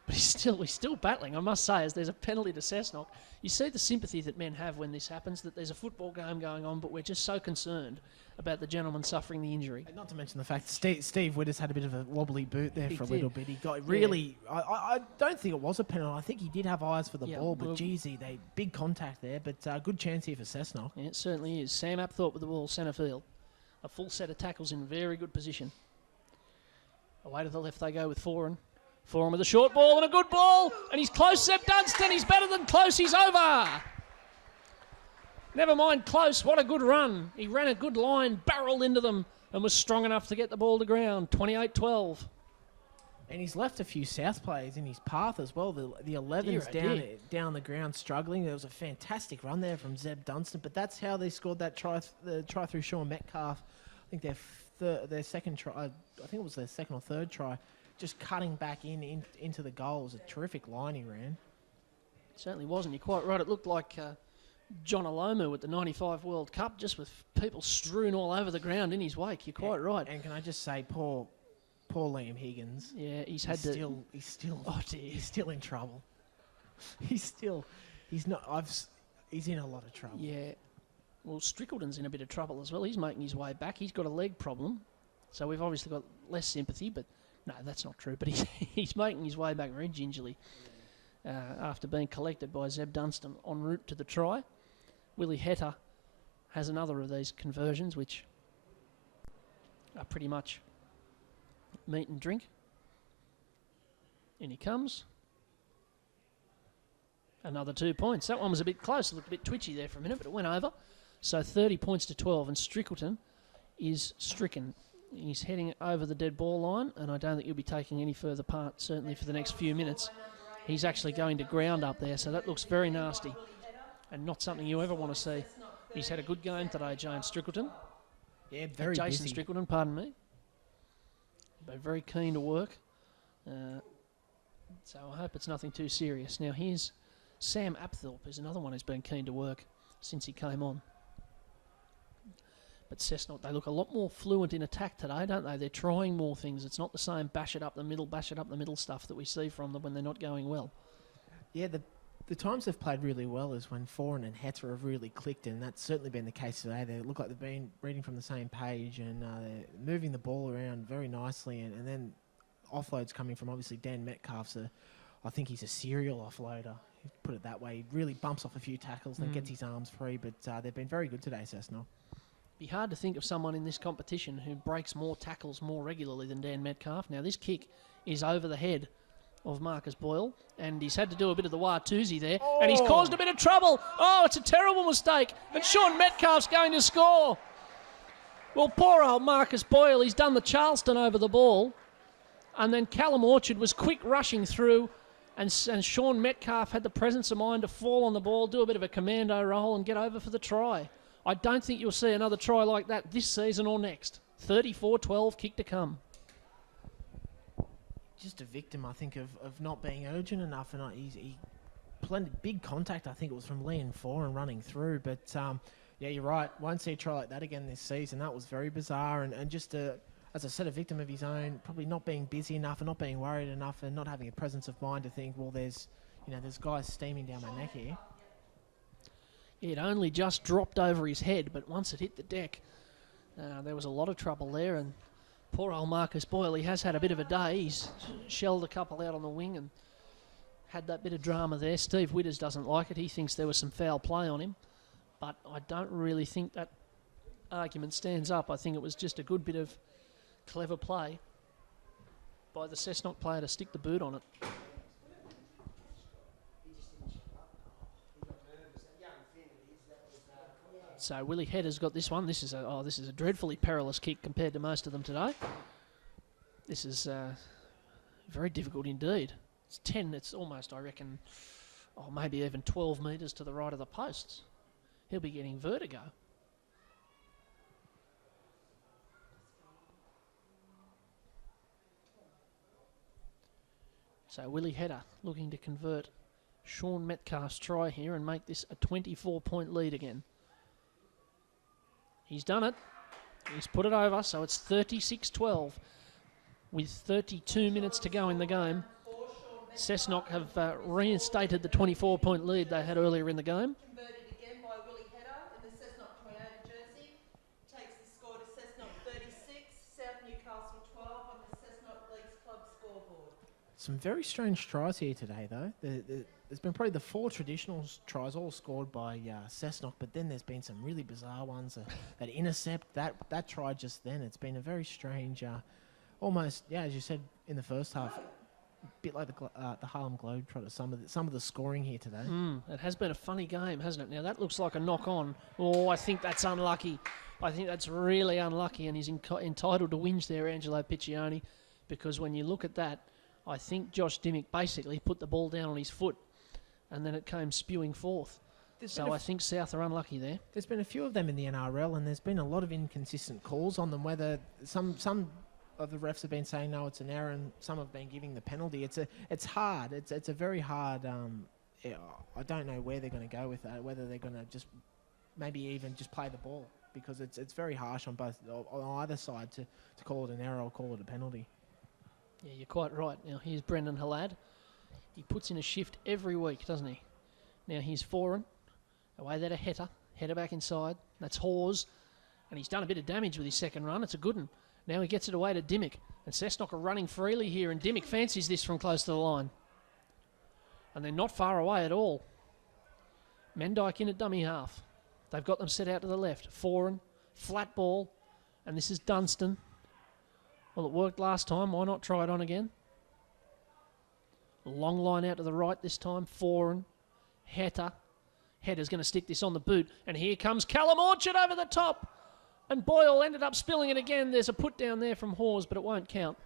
but he's still battling. I must say, as there's a penalty to Cessnock, you see the sympathy that men have when this happens. That there's a football game going on, but we're just so concerned about the gentleman suffering the injury. And not to mention the fact Steve Witters had a bit of a wobbly boot there for a little bit. He got really. Yeah. I don't think it was a penalty. I think he did have eyes for the ball, but geez, they big contact there. But good chance here for Cessnock. Yeah, it certainly is. Sam Apthorpe with the ball, centre field. A full set of tackles in very good position. Away to the left they go with Foran. Foran with a short ball and a good ball. And he's close, Seb Dunstan. He's better than close. He's over. Never mind close. What a good run. He ran a good line, barreled into them, and was strong enough to get the ball to ground. 28-12. And he's left a few South players in his path as well. The 11's down the ground struggling. There was a fantastic run there from Zeb Dunstan, but that's how they scored that try through Sean Metcalf. I think their second try, I think it was their second or third try, just cutting back into the goal. It was a terrific line he ran. It certainly wasn't. You're quite right. It looked like John Alomu at the 95 World Cup, just with people strewn all over the ground in his wake. You're quite right. And can I just say, poor Liam Higgins. Yeah, he's still in trouble. He's in a lot of trouble. Yeah. Well, Strickleton's in a bit of trouble as well. He's making his way back. He's got a leg problem, so we've obviously got less sympathy. But no, that's not true. But he's making his way back very gingerly after being collected by Zeb Dunstan en route to the try. Willie Heta has another of these conversions, which are pretty much meat and drink. In he comes. Another 2 points. That one was a bit close. It looked a bit twitchy there for a minute, but it went over. So 30 points to 12, and Strickleton is stricken. He's heading over the dead ball line, and I don't think he'll be taking any further part, certainly for the next few minutes. He's actually going to ground up there, so that looks very nasty and not something you ever want to see. He's had a good game today, James Strickleton. Yeah, very Jason busy. Strickleton, pardon me. But very keen to work. So I hope it's nothing too serious. Now here's Sam Apthorpe, who's another one who's been keen to work since he came on. But Cessnock, they look a lot more fluent in attack today, don't they? They're trying more things. It's not the same bash it up the middle stuff that we see from them when they're not going well. Yeah, The times they've played really well is when Foran and Heta have really clicked, and that's certainly been the case today. They look like they've been reading from the same page, and they're moving the ball around very nicely, and then offloads coming from obviously Dan Metcalf's I think he's a serial offloader, put it that way. He really bumps off a few tackles and gets his arms free, but they've been very good today, Cessnock. Be hard to think of someone in this competition who breaks more tackles more regularly than Dan Metcalf. Now this kick is over the head of Marcus Boyle, and he's had to do a bit of the Watusi there, and he's caused a bit of trouble. Oh, it's a terrible mistake, and Sean Metcalf's going to score. Well, poor old Marcus Boyle, he's done the Charleston over the ball, and then Callum Orchard was quick rushing through, and Sean Metcalf had the presence of mind to fall on the ball, do a bit of a commando roll, and get over for the try. I don't think you'll see another try like that this season or next. 34-12, kick to come. Just a victim, I think, of not being urgent enough, and he plenty big contact. I think it was from Liam Foran running through, but yeah, you're right. Won't see a try like that again this season. That was very bizarre, and just as I said, a victim of his own, probably not being busy enough and not being worried enough, and not having a presence of mind to think, well, there's guys steaming down my neck here. It only just dropped over his head, but once it hit the deck, there was a lot of trouble there, and poor old Marcus Boyle, he has had a bit of a day. He's shelled a couple out on the wing and had that bit of drama there. Steve Witters doesn't like it. He thinks there was some foul play on him, but I don't really think that argument stands up. I think it was just a good bit of clever play by the Cessnock player to stick the boot on it. So Willie Header's got this one. This is a dreadfully perilous kick compared to most of them today. This is very difficult indeed. It's 10. It's almost, I reckon, maybe even 12 metres to the right of the posts. He'll be getting vertigo. So Willie Header looking to convert Sean Metcalf's try here and make this a 24-point lead again. He's done it. He's put it over, so it's 36-12 with 32 minutes to go in the game. Cessnock have reinstated the 24-point lead they had earlier in the game. Converted again by Willie Header in the Cessnock Toyota jersey. Takes the score to Cessnock 36, South Newcastle 12 on the Cessnock Leagues Club scoreboard. Some very strange tries here today, though. There's been probably the 4 traditional tries all scored by Cessnock, but then there's been some really bizarre ones. That intercept, that try just then. It's been a very strange, almost, as you said in the first half, bit like the Harlem Globetrotters. Some of the scoring here today. It has been a funny game, hasn't it? Now that looks like a knock on. Oh, I think that's unlucky. I think that's really unlucky, and he's entitled to whinge there, Angelo Piccioni, because when you look at that, I think Josh Dimmick basically put the ball down on his foot, and then it came spewing forth. So I think South are unlucky there. There's been a few of them in the NRL, and there's been a lot of inconsistent calls on them. Whether some of the refs have been saying no, it's an error, and some have been giving the penalty. It's hard. It's a very hard. I don't know where they're going to go with that. Whether they're going to just maybe even just play the ball, because it's very harsh on either side to call it an error or call it a penalty. Yeah, you're quite right. Now here's Brendan Halad. He puts in a shift every week, doesn't he? Now he's foreign. Away there to Header back inside. That's Hawes. And he's done a bit of damage with his second run. It's a good one. Now he gets it away to Dimmick. And Cessnock are running freely here, and Dimmick fancies this from close to the line. And they're not far away at all. Mendyke in at dummy half. They've got them set out to the left. Foreign, flat ball, and this is Dunstan. Well, it worked last time. Why not try it on again? Long line out to the right this time. Foreign, Header's going to stick this on the boot, and here comes Callum Orchard over the top. And Boyle ended up spilling it again. There's a put down there from Hawes, but it won't count.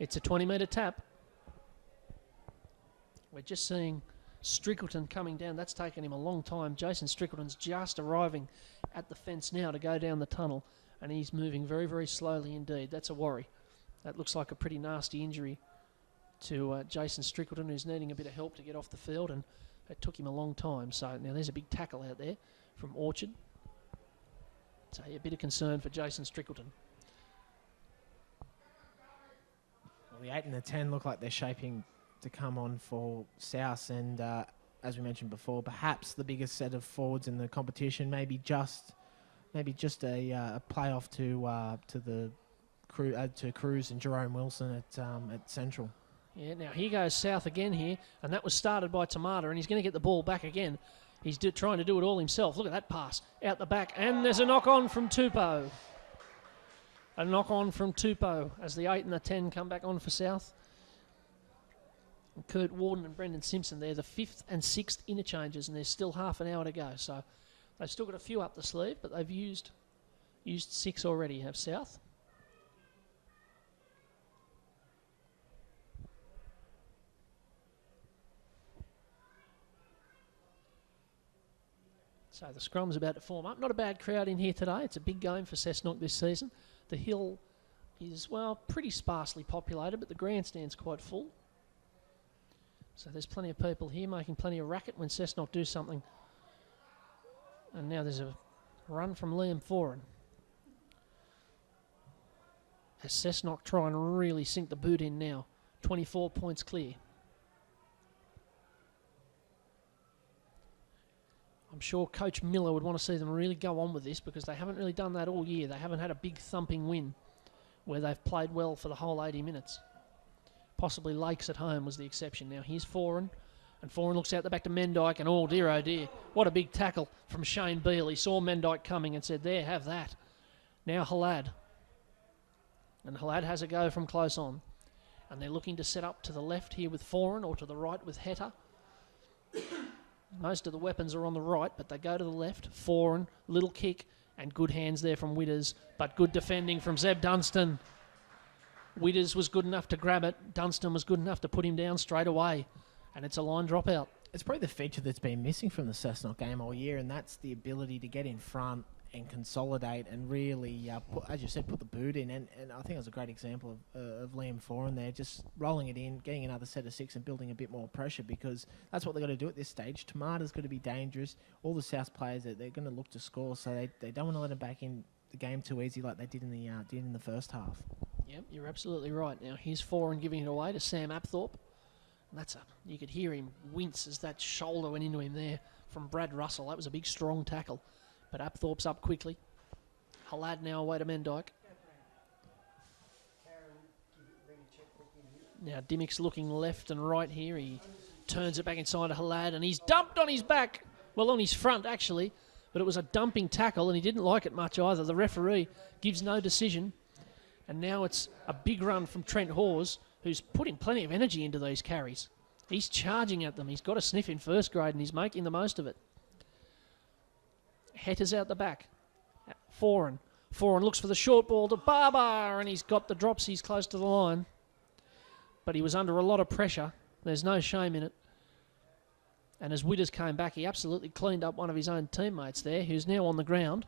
It's a 20-metre tap. We're just seeing Strickleton coming down. That's taken him a long time. Jason Strickleton's just arriving at the fence now to go down the tunnel, and he's moving very, very slowly indeed. That's a worry. That looks like a pretty nasty injury to Jason Strickleton, who's needing a bit of help to get off the field, and it took him a long time. So now there's a big tackle out there from Orchard. So a bit of concern for Jason Strickleton. Well, the 8 and the 10 look like they're shaping to come on for South, and as we mentioned before, perhaps the biggest set of forwards in the competition. Maybe just a playoff to Cruz and Jerome Wilson at Central. Yeah, now he goes South again here, and that was started by Tamata, and he's going to get the ball back again. He's trying to do it all himself. Look at that pass out the back, and there's a knock-on from Tupou. A knock-on from Tupou as the 8 and the 10 come back on for South. And Kurt Warden and Brendan Simpson, they're the 5th and 6th interchanges, and there's still half an hour to go. So they've still got a few up the sleeve, but they've used 6 already, have South. So the scrum's about to form up. Not a bad crowd in here today. It's a big game for Cessnock this season. The hill is, well, pretty sparsely populated, but the grandstand's quite full. So there's plenty of people here making plenty of racket when Cessnock do something. And now there's a run from Liam Foran. As Cessnock try and really sink the boot in now. 24 points clear. I'm sure Coach Miller would want to see them really go on with this, because they haven't really done that all year. They haven't had a big thumping win where they've played well for the whole 80 minutes. Possibly Lakes at home was the exception. Now here's Foran, and Foran looks out the back to Mendyke, and oh dear, what a big tackle from Shane Beale. He saw Mendyke coming and said, there, have that. Now Halad. And Halad has a go from close on. And they're looking to set up to the left here with Foran, or to the right with Header. Most of the weapons are on the right, but they go to the left. Foran, little kick, and good hands there from Witters, but good defending from Zeb Dunstan. Witters was good enough to grab it. Dunstan was good enough to put him down straight away, and it's a line drop out. It's probably the feature that's been missing from the Cessnock game all year, and that's the ability to get in front and consolidate and really, as you said, put the boot in. And I think it was a great example of Liam Foran there, just rolling it in, getting another set of 6 and building a bit more pressure, because that's what they've got to do at this stage. Tamata's got to be dangerous. All the South players, they're going to look to score, so they don't want to let them back in the game too easy like they did in the first half. Yep, you're absolutely right. Now here's Foran giving it away to Sam Apthorpe. And you could hear him wince as that shoulder went into him there from Brad Russell. That was a big, strong tackle. But Apthorpe's up quickly. Halad now away to Mendyke. Now Dimmick's looking left and right here. He turns it back inside to Halad, and he's dumped on his back. Well, on his front, actually. But it was a dumping tackle, and he didn't like it much either. The referee gives no decision. And now it's a big run from Trent Hawes, who's putting plenty of energy into these carries. He's charging at them. He's got a sniff in first grade and he's making the most of it. Hetter's out the back. Foran looks for the short ball to Barber, and he's got the drops. He's close to the line. But he was under a lot of pressure. There's no shame in it. And as Witters came back, he absolutely cleaned up one of his own teammates there, who's now on the ground.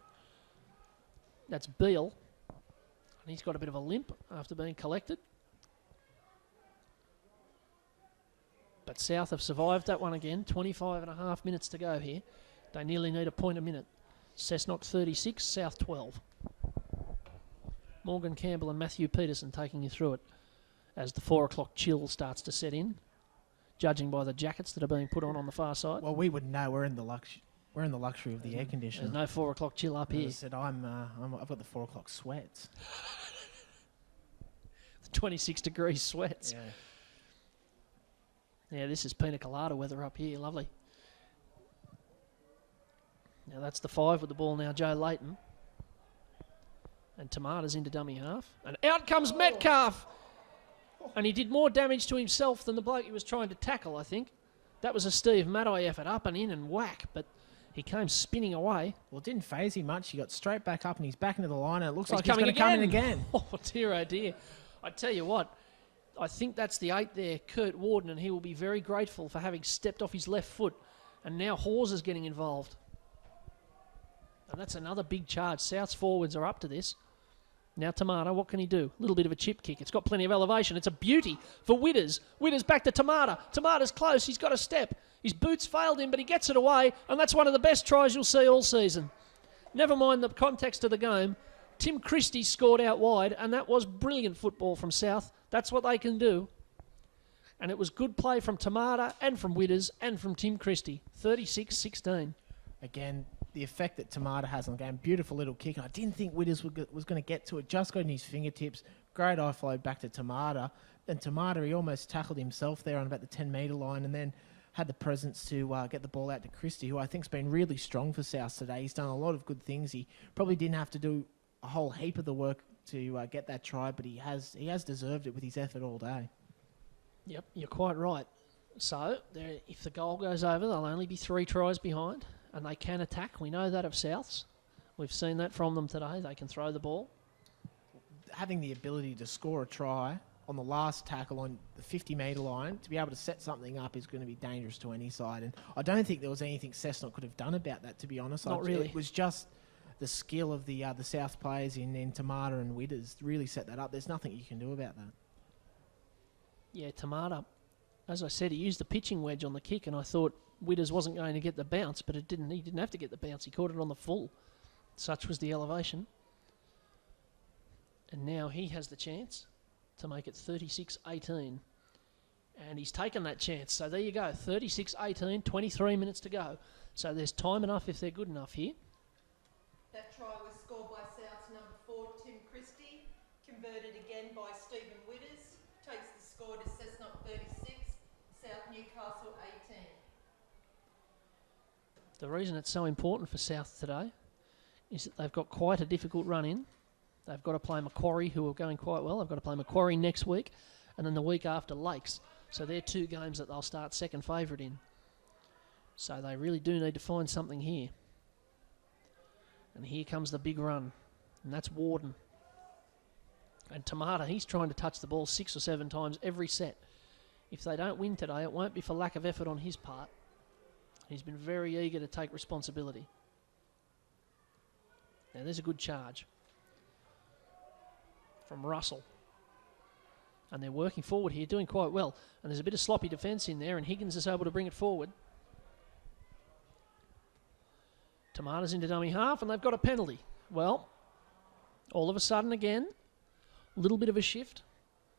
That's Beale. And he's got a bit of a limp after being collected. But South have survived that one again. 25 and a half minutes to go here. They nearly need a point a minute. Cessnock 36, South 12. Morgan Campbell and Matthew Peterson taking you through it as the 4 o'clock chill starts to set in, judging by the jackets that are being put on the far side. Well, we would know we're in the luxury of the air conditioner. There's no 4 o'clock chill up here. As I said, I've got the 4 o'clock sweats. 26 degrees sweats. Yeah. Yeah, this is pina colada weather up here. Lovely. Now that's the 5 with the ball now, Joe Layton. And Tamata's into dummy half. And out comes Metcalf. And he did more damage to himself than the bloke he was trying to tackle, I think. That was a Steve Maddai effort, up and in and whack. But he came spinning away. Well, it didn't faze him much. He got straight back up and he's back into the line. And it looks He's like he's going to come in again. Oh, dear, oh, dear. I tell you what, I think that's the 8 there, Kurt Warden, and he will be very grateful for having stepped off his left foot. And now Hawes is getting involved. And that's another big charge. South's forwards are up to this. Now Tamata, what can he do? A little bit of a chip kick. It's got plenty of elevation. It's a beauty for Witters. Witters back to Tamata. Tamata's close. He's got a step. His boots failed him, but he gets it away, and that's one of the best tries you'll see all season. Never mind the context of the game. Tim Christie scored out wide, and that was brilliant football from South. That's what they can do. And it was good play from Tamata and from Witters and from Tim Christie. 36-16. Again, the effect that Tamata has on the game. Beautiful little kick. And I didn't think Witters was going to get to it. Just got in his fingertips. Great offload back to Tamata. Then Tamata, he almost tackled himself there on about the 10-metre line and then had the presence to get the ball out to Christie, who I think's been really strong for South today. He's done a lot of good things. He probably didn't have to do a whole heap of the work to get that try, but he has deserved it with his effort all day. Yep, you're quite right. So, if the goal goes over, they'll only be 3 tries behind, and they can attack. We know that of Souths. We've seen that from them today. They can throw the ball. Having the ability to score a try on the last tackle on the 50-metre line, to be able to set something up is going to be dangerous to any side. And I don't think there was anything Cessnock could have done about that, to be honest. Not really. It was just the skill of the South players in Tamata and Witters really set that up. There's nothing you can do about that. Yeah, Tamata, as I said, he used the pitching wedge on the kick, and I thought Witters wasn't going to get the bounce, but it didn't. He didn't have to get the bounce. He caught it on the full. Such was the elevation. And now he has the chance to make it 36-18. And he's taken that chance. So there you go, 36-18, 23 minutes to go. So there's time enough if they're good enough here. That try was scored by South's number 4, Tim Christie. Converted again by Stephen Witters. Takes the score to Cessnock 36, South Newcastle 18. The reason it's so important for South today is that they've got quite a difficult run in. They've got to play Macquarie, who are going quite well. They've got to play Macquarie next week, and then the week after Lakes. So they're 2 games that they'll start second favourite in. So they really do need to find something here. And here comes the big run, and that's Warden. And Tamata, he's trying to touch the ball 6 or 7 times every set. If they don't win today, it won't be for lack of effort on his part. He's been very eager to take responsibility. Now there's a good charge from Russell. And they're working forward here, doing quite well. And there's a bit of sloppy defence in there, and Higgins is able to bring it forward. Tamata's into dummy half, and they've got a penalty. Well, all of a sudden again, a little bit of a shift.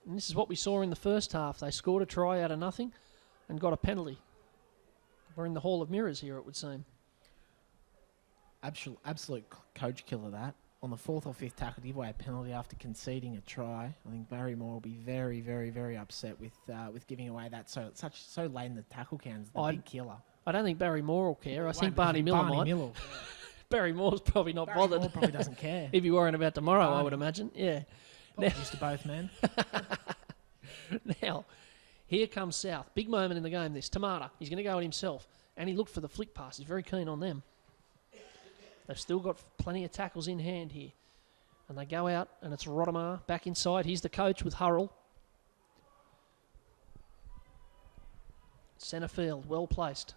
And this is what we saw in the first half. They scored a try out of nothing and got a penalty. We're in the Hall of Mirrors here, it would seem. Absolute coach killer, that. On the 4th or 5th tackle, to give away a penalty after conceding a try. I think Barry Moore will be very, very, very upset with giving away that so late in the tackle cans. The big killer. I don't think Barry Moore will care. I think Barney Miller might. Miller. Barry Moore's probably not Barry bothered. Moore probably doesn't care. He'd be worrying about tomorrow, I would imagine. Yeah. Used to both, man. Now, here comes South. Big moment in the game, this. Tamata, he's going to go at himself. And he looked for the flick pass. He's very keen on them. They've still got plenty of tackles in hand here. And they go out, and it's Rotomar back inside. He's the coach with Hurrell. Centre field, well placed.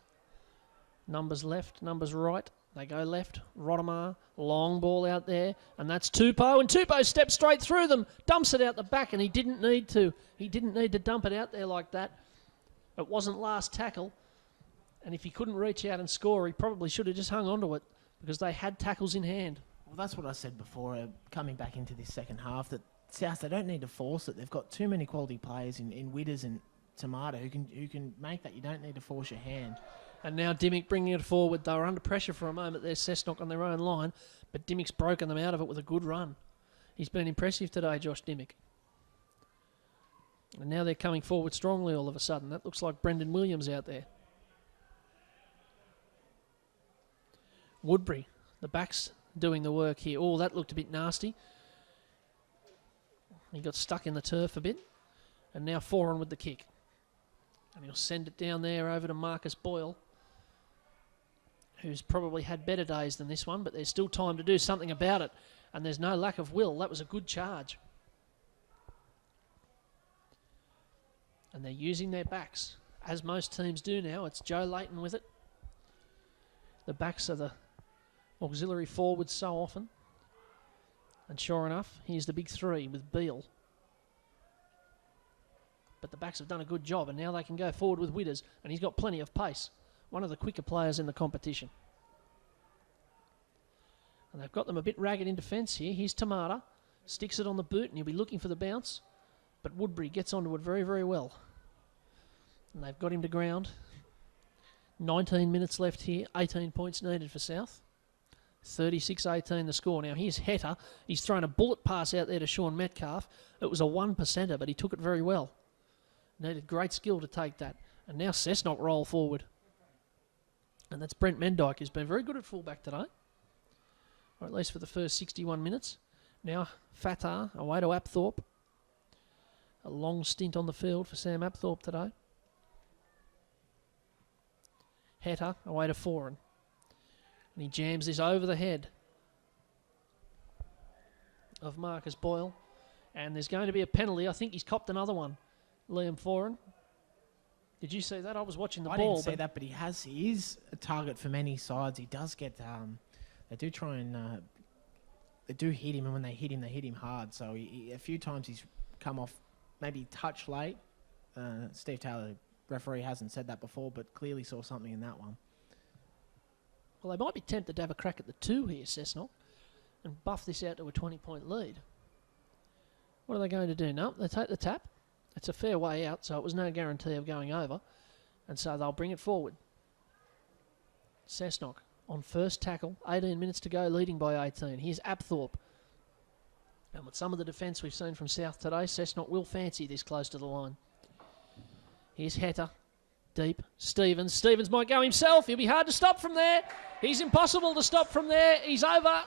Numbers left, numbers right. They go left. Rotomar, long ball out there. And that's Tupou. And Tupou steps straight through them. Dumps it out the back, and he didn't need to. He didn't need to dump it out there like that. It wasn't last tackle. And if he couldn't reach out and score, he probably should have just hung on to it because they had tackles in hand. Well, that's what I said before, coming back into this second half, that South, they don't need to force it. They've got too many quality players in Widders and Tamata who can make that. You don't need to force your hand. And now Dimmick bringing it forward. They were under pressure for a moment. There's Cessnock on their own line, but Dimmick's broken them out of it with a good run. He's been impressive today, Josh Dimmick. And now they're coming forward strongly all of a sudden. That looks like Brendan Williams out there. Woodbury, the back's doing the work here. Oh, that looked a bit nasty. He got stuck in the turf a bit. And now Foran with the kick. And he'll send it down there over to Marcus Boyle, who's probably had better days than this one, but there's still time to do something about it. And there's no lack of will. That was a good charge. And they're using their backs, as most teams do now. It's Joe Layton with it. The backs are the auxiliary forwards so often. And sure enough, here's the big three with Beale. But the backs have done a good job, and now they can go forward with Widders, and he's got plenty of pace. One of the quicker players in the competition. And they've got them a bit ragged in defence here. Here's Tamata. Sticks it on the boot, and he'll be looking for the bounce. But Woodbury gets onto it very, very well. And they've got him to ground. 19 minutes left here. 18 points needed for South. 36-18 the score. Now here's Heta. He's thrown a bullet pass out there to Sean Metcalf. It was a 1%er, but he took it very well. Needed great skill to take that. And now Cessnock roll forward. And that's Brent Mendyke, who's been very good at fullback today. Or at least for the first 61 minutes. Now Fatar away to Apthorpe. A long stint on the field for Sam Apthorpe today. Heta away to Foran. And he jams this over the head of Marcus Boyle. And there's going to be a penalty. I think he's copped another one, Liam Foran. Did you see that? I was watching the ball. I didn't see that, but he is a target for many sides. He does get, they do try and, they do hit him, and when they hit him hard. So a few times he's come off maybe touch late. Steve Taylor, referee, hasn't said that before, but clearly saw something in that one. Well, they might be tempted to have a crack at the 2 here, Cessnock, and buff this out to a 20-point lead. What are they going to do? No, they take the tap. It's a fair way out, so it was no guarantee of going over. And so they'll bring it forward. Cessnock on first tackle, 18 minutes to go, leading by 18. Here's Apthorpe. And with some of the defence we've seen from South today, Cessnock will fancy this close to the line. Here's Heta. Deep. Stevens. Stevens might go himself. He'll be hard to stop from there. He's impossible to stop from there. He's over.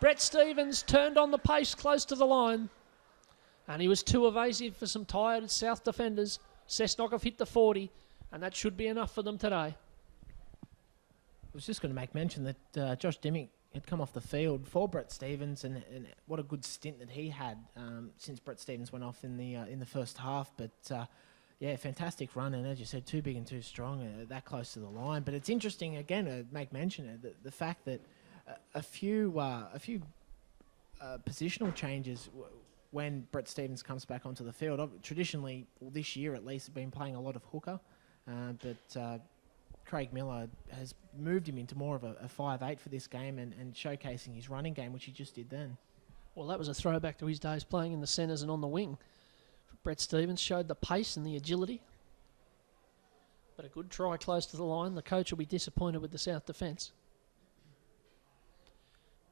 Brett Stevens turned on the pace close to the line. And he was too evasive for some tired South defenders. Cessnock have hit the 40. And that should be enough for them today. I was just going to make mention that Josh Dimmick had come off the field for Brett Stevens, and what a good stint that he had since Brett Stevens went off in the first half. But yeah, fantastic run, and as you said, too big and too strong, that close to the line. But it's interesting again to make mention of the fact that a few positional changes when Brett Stevens comes back onto the field. Traditionally, well, this year at least, have been playing a lot of hooker, but Craig Miller has moved him into more of a 5'8" for this game and showcasing his running game, which he just did then. Well, that was a throwback to his days playing in the centres and on the wing. Brett Stevens showed the pace and the agility. But a good try close to the line. The coach will be disappointed with the South defence.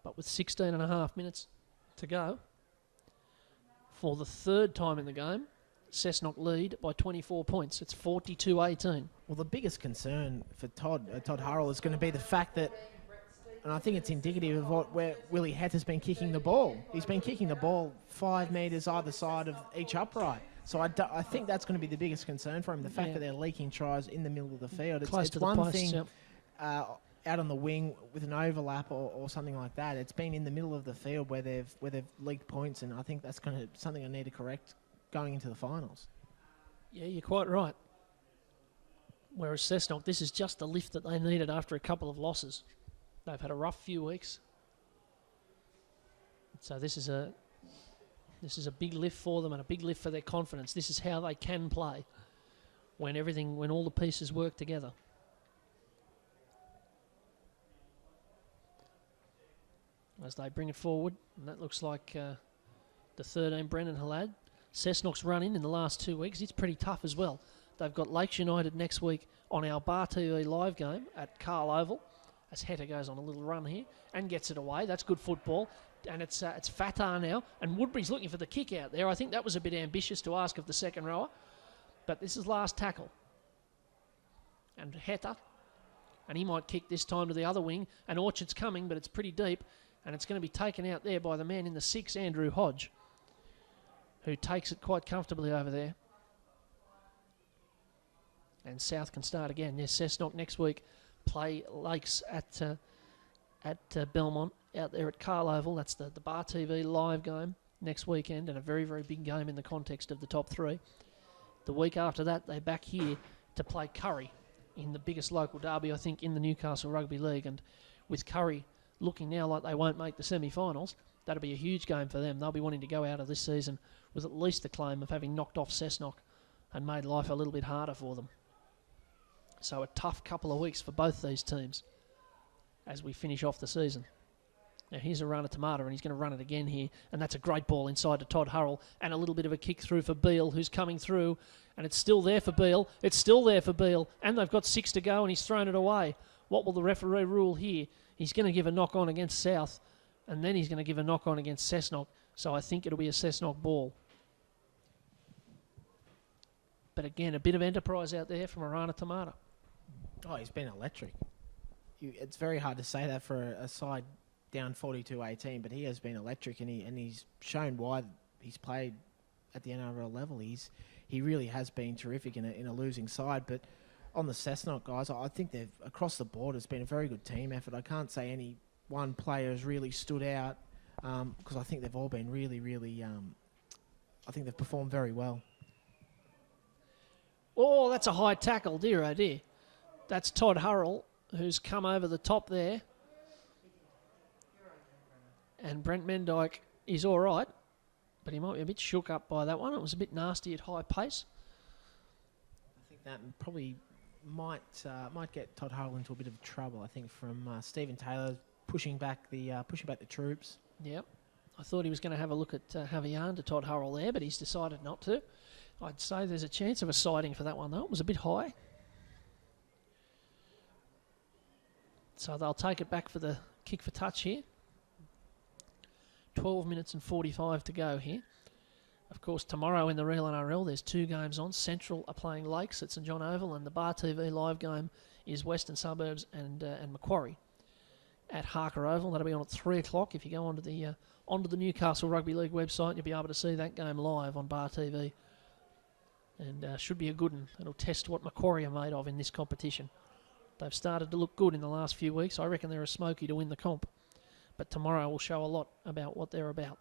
But with 16 and a half minutes to go, for the third time in the game, Cessnock lead by 24 points. It's 42-18. Well, the biggest concern for Todd Hurrell is going to be the fact that... And I think it's indicative of where Willie Hetter's been kicking the ball. He's been kicking the ball 5 metres either side of each upright. So I think that's going to be the biggest concern for him, the fact that they're leaking tries in the middle of the field. Close It's to the one posts, thing yep. out on the wing with an overlap or something like that. It's been in the middle of the field where they've leaked points, and I think that's something I need to correct going into the finals. Yeah, you're quite right. Whereas Cessnock, this is just the lift that they needed after a couple of losses. They've had a rough few weeks. So this is a big lift for them and a big lift for their confidence. This is how they can play when all the pieces work together. As they bring it forward, and that looks like the 13, Brendan Halad. Cessnock's run in the last 2 weeks. It's pretty tough as well. They've got Lakes United next week on our Bar TV live game at Carl Oval, as Heta goes on a little run here and gets it away. That's good football. And it's Fatah now, and Woodbury's looking for the kick out there. I think that was a bit ambitious to ask of the second rower, but this is last tackle. And Heta, and he might kick this time to the other wing, and Orchard's coming, but it's pretty deep, and it's going to be taken out there by the man in the 6, Andrew Hodge, who takes it quite comfortably over there. And South can start again. Yes, Cessnock next week play Lakes at Belmont out there at Carl Oval. That's the Bar TV live game next weekend, and a very, very big game in the context of the top 3. The week after that, they're back here to play Curry in the biggest local derby, I think, in the Newcastle Rugby League. And with Curry looking now like they won't make the semi-finals, that'll be a huge game for them. They'll be wanting to go out of this season with at least the claim of having knocked off Cessnock and made life a little bit harder for them. So a tough couple of weeks for both these teams as we finish off the season. Now here's a run at Tomato, and he's going to run it again here, and that's a great ball inside to Todd Hurrell, and a little bit of a kick through for Beale, who's coming through, and it's still there for Beale. It's still there for Beale, and they've got 6 to go, and he's thrown it away. What will the referee rule here? He's going to give a knock-on against South, and then he's going to give a knock-on against Cessnock, so I think it'll be a Cessnock ball. But again, a bit of enterprise out there from Arana Tomato. Oh, he's been electric. It's very hard to say that for a side down 42-18, but he has been electric, and he's shown why he's played at the NRL level. He really has been terrific in a losing side. But on the Cessnock guys, I think they've across the board it's been a very good team effort. I can't say any one player has really stood out because I think they've all been really, really. I think they've performed very well. Oh, that's a high tackle, dear oh dear. That's Todd Hurrell, who's come over the top there. And Brent Mendyke is all right, but he might be a bit shook up by that one. It was a bit nasty at high pace. I think that probably might get Todd Hurrell into a bit of trouble. I think from Stephen Taylor pushing back the troops. Yep. I thought he was going to have a look at have a yarn to Todd Hurrell there, but he's decided not to. I'd say there's a chance of a sighting for that one, though. It was a bit high. So they'll take it back for the kick for touch here. 12 minutes and 45 to go here. Of course, tomorrow in the Real NRL, there's 2 games on. Central are playing Lakes at St John Oval, and the Bar TV live game is Western Suburbs and Macquarie at Harker Oval. That'll be on at 3 o'clock. If you go onto the Newcastle Rugby League website, you'll be able to see that game live on Bar TV. And should be a good one. It'll test what Macquarie are made of in this competition. They've started to look good in the last few weeks. I reckon they're a smoky to win the comp. But tomorrow will show a lot about what they're about.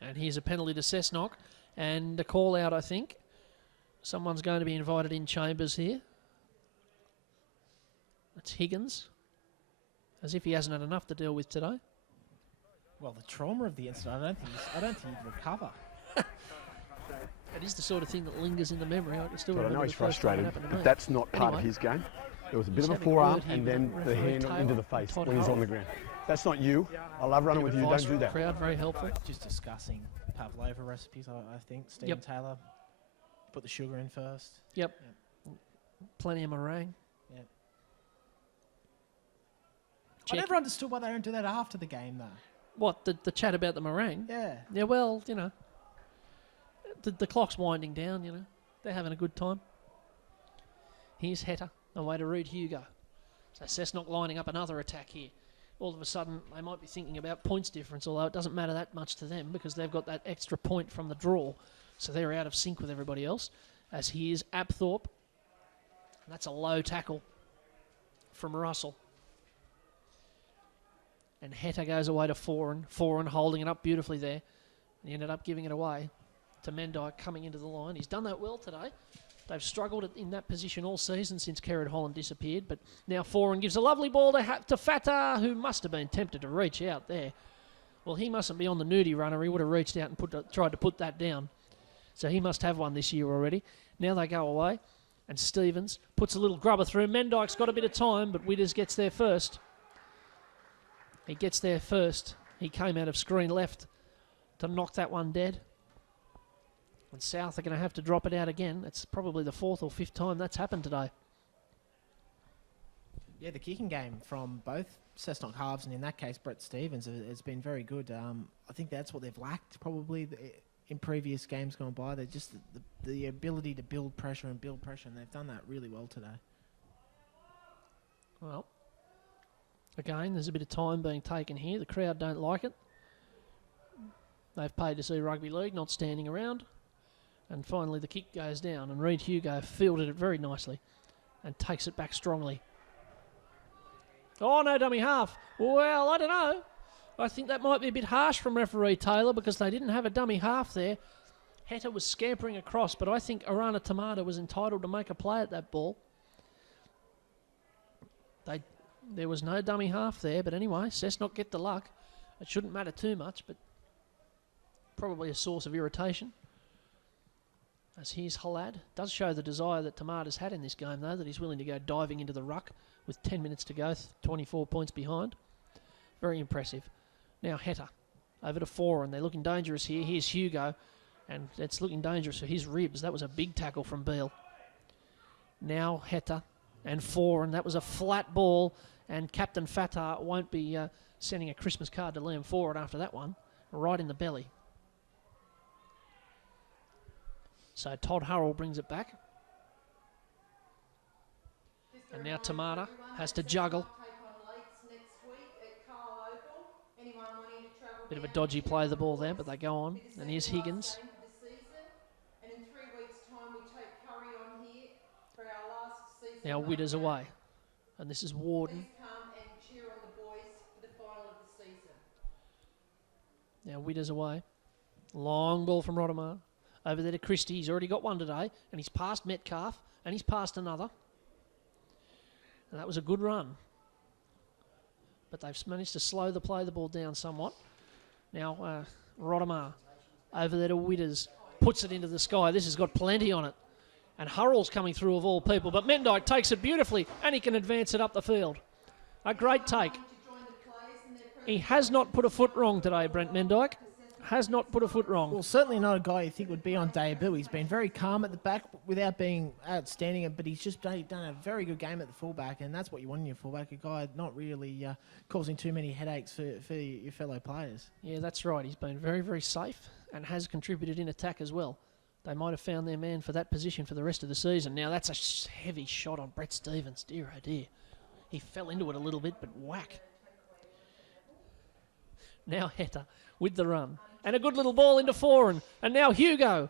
And here's a penalty to Cessnock. And a call out, I think. Someone's going to be invited in chambers here. It's Higgins. As if he hasn't had enough to deal with today. Well, the trauma of the incident, I don't think he'd recover. It is the sort of thing that lingers in the memory. I can still But I remember know he's the first time it frustrated, happened to but me. that's not part Anyway, of his game. There was a bit he's of a having a forearm word here and with then the referee hand Taylor, into the face Todd when he's on Hurrell. the ground. That's not you. I love running with you. Don't do that. Crowd, very helpful. Just discussing pavlova recipes, I think. Stephen Taylor put the sugar in first. Yep. Plenty of meringue. Yep. Check. I never understood why they don't do that after the game, though. What, the chat about the meringue? Yeah. Yeah, well, you know, the clock's winding down, you know. They're having a good time. Here's Heta, away to Reed Hugo. So Cessnock lining up another attack here. All of a sudden, they might be thinking about points difference, although it doesn't matter that much to them because they've got that extra point from the draw. So they're out of sync with everybody else. As here's Apthorpe. And that's a low tackle from Russell. And Heta goes away to Foran. Foran holding it up beautifully there. And he ended up giving it away to Mendyke coming into the line. He's done that well today. They've struggled in that position all season since Kerrod Holland disappeared. But now Foran gives a lovely ball to Fatah, who must have been tempted to reach out there. Well, he mustn't be on the nudie runner. He would have reached out and tried to put that down. So he must have one this year already. Now they go away. And Stevens puts a little grubber through. Mendyke's got a bit of time, but Witters gets there first. He gets there first. He came out of screen left to knock that one dead. And South are going to have to drop it out again. It's probably the 4th or 5th time that's happened today. Yeah, the kicking game from both Cessnock halves, and in that case, Brett Stevens, has been very good. I think that's what they've lacked probably in previous games gone by. They're just the ability to build pressure, and they've done that really well today. Well, again, there's a bit of time being taken here. The crowd don't like it. They've paid to see rugby league, not standing around. And finally the kick goes down, and Reid Hugo fielded it very nicely and takes it back strongly. Oh, no dummy half. Well, I don't know. I think that might be a bit harsh from referee Taylor because they didn't have a dummy half there. Heta was scampering across, but I think Arana Tamata was entitled to make a play at that ball. There was no dummy half there, but anyway, Cessnock get the luck. It shouldn't matter too much, but probably a source of irritation. As here's Halad. Does show the desire that Tamata's had in this game, though, that he's willing to go diving into the ruck with 10 minutes to go, 24 points behind. Very impressive. Now Heta over to Foran, and they're looking dangerous here. Here's Hugo, and it's looking dangerous for his ribs. That was a big tackle from Beale. Now Heta and Foran. That was a flat ball, and Captain Fatah won't be sending a Christmas card to Liam Foran after that one. Right in the belly. So Todd Hurrell brings it back. And now Tamata has to juggle. Bit of a dodgy play of the ball there, but they go on. And here's Higgins. Now Witters away. And this is Warden. Now Witters away. Long ball from Rodomar. Over there to Christie. He's already got one today. And he's passed Metcalf. And he's passed another. And that was a good run. But they've managed to slow the play the ball down somewhat. Now Rodomar over there to Witters. Puts it into the sky. This has got plenty on it. And Hurrell's coming through of all people. But Mendyke takes it beautifully. And he can advance it up the field. A great take. He has not put a foot wrong today, Brent Mendyke. Has not put a foot wrong. Well, certainly not a guy you think would be on debut. He's been very calm at the back without being outstanding, but he's just done a very good game at the fullback, and that's what you want in your fullback, a guy not really causing too many headaches for your fellow players. Yeah, that's right. He's been very, very safe and has contributed in attack as well. They might have found their man for that position for the rest of the season. Now, that's a heavy shot on Brett Stevens. Dear, oh dear. He fell into it a little bit, but whack. Now Heta with the run. And a good little ball into Foran. And now Hugo.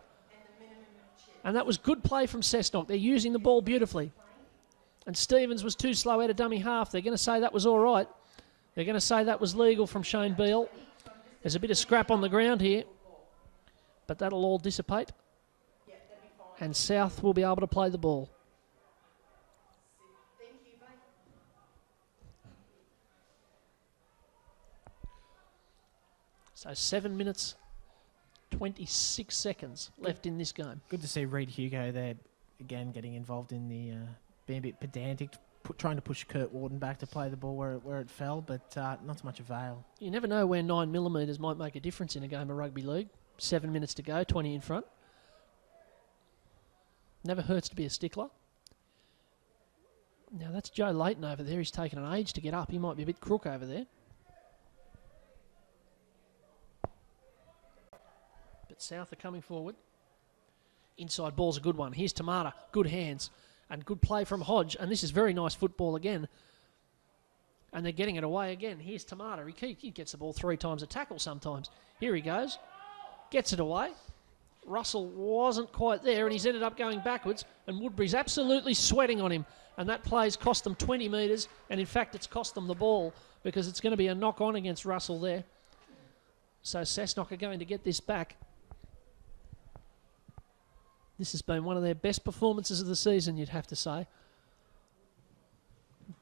And that was good play from Cessnock. They're using the ball beautifully. And Stevens was too slow out of dummy half. They're going to say that was all right. They're going to say that was legal from Shane Beale. There's a bit of scrap on the ground here. But that'll all dissipate. And South will be able to play the ball. So 7 minutes, 26 seconds left in this game. Good to see Reid Hugo there again getting involved in the being a bit pedantic, trying to push Kurt Warden back to play the ball where it fell, but not so much avail. You never know where 9mm might make a difference in a game of rugby league. 7 minutes to go, 20 in front. Never hurts to be a stickler. Now that's Joe Layton over there. He's taken an age to get up. He might be a bit crook over there. South are coming forward. Inside ball's a good one. Here's Tamata. Good hands. And good play from Hodge. And this is very nice football again. And they're getting it away again. Here's Tamata. He gets the ball 3 times a tackle sometimes. Here he goes. Gets it away. Russell wasn't quite there, and he's ended up going backwards, and Woodbury's absolutely sweating on him. And that play's cost them 20 metres, and in fact it's cost them the ball because it's going to be a knock-on against Russell there. So Cessnock are going to get this back. This has been one of their best performances of the season, you'd have to say.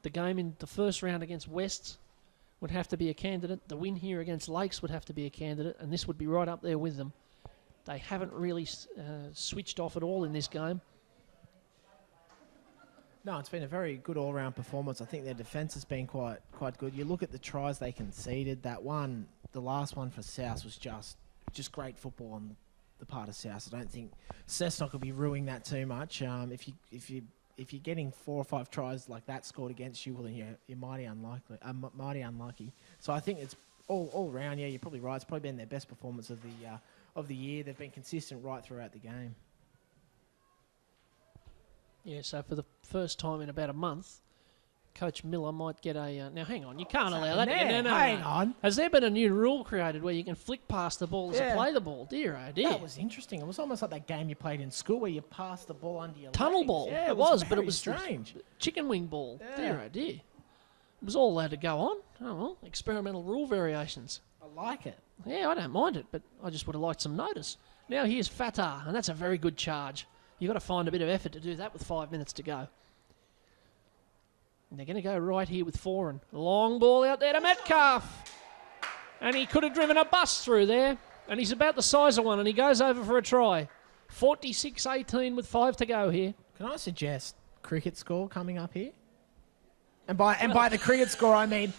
The game in the first round against Wests would have to be a candidate. The win here against Lakes would have to be a candidate, and this would be right up there with them. They haven't really switched off at all in this game. No, it's been a very good all-round performance. I think their defence has been quite good. You look at the tries they conceded. That one, the last one for South, was just great football on the part of South. I don't think Cessnock will be ruining that too much. If you're getting 4 or 5 tries like that scored against you, well, then you're mighty unlucky. So I think it's all round. Yeah, you're probably right. It's probably been their best performance of the year. They've been consistent right throughout the game. Yeah, so for the first time in about a month, Coach Miller might get a... now, hang on, you can't allow that. No. Hang on. Has there been a new rule created where you can flick past the ball as you play the ball? Dear, oh dear. That was interesting. It was almost like that game you played in school where you passed the ball under your Tunnel legs. ball. Yeah, It was, but it very was strange. Chicken wing ball. Yeah. Dear, oh dear. It was all allowed to go on. Oh, well, experimental rule variations. I like it. Yeah, I don't mind it, but I just would have liked some notice. Now here's Fatah, and that's a very good charge. You've got to find a bit of effort to do that with 5 minutes to go. And they're going to go right here with Foran. Long ball out there to Metcalf. And he could have driven a bus through there. And he's about the size of one, and he goes over for a try. 46-18 with 5 to go here. Can I suggest cricket score coming up here? And by the cricket score, I mean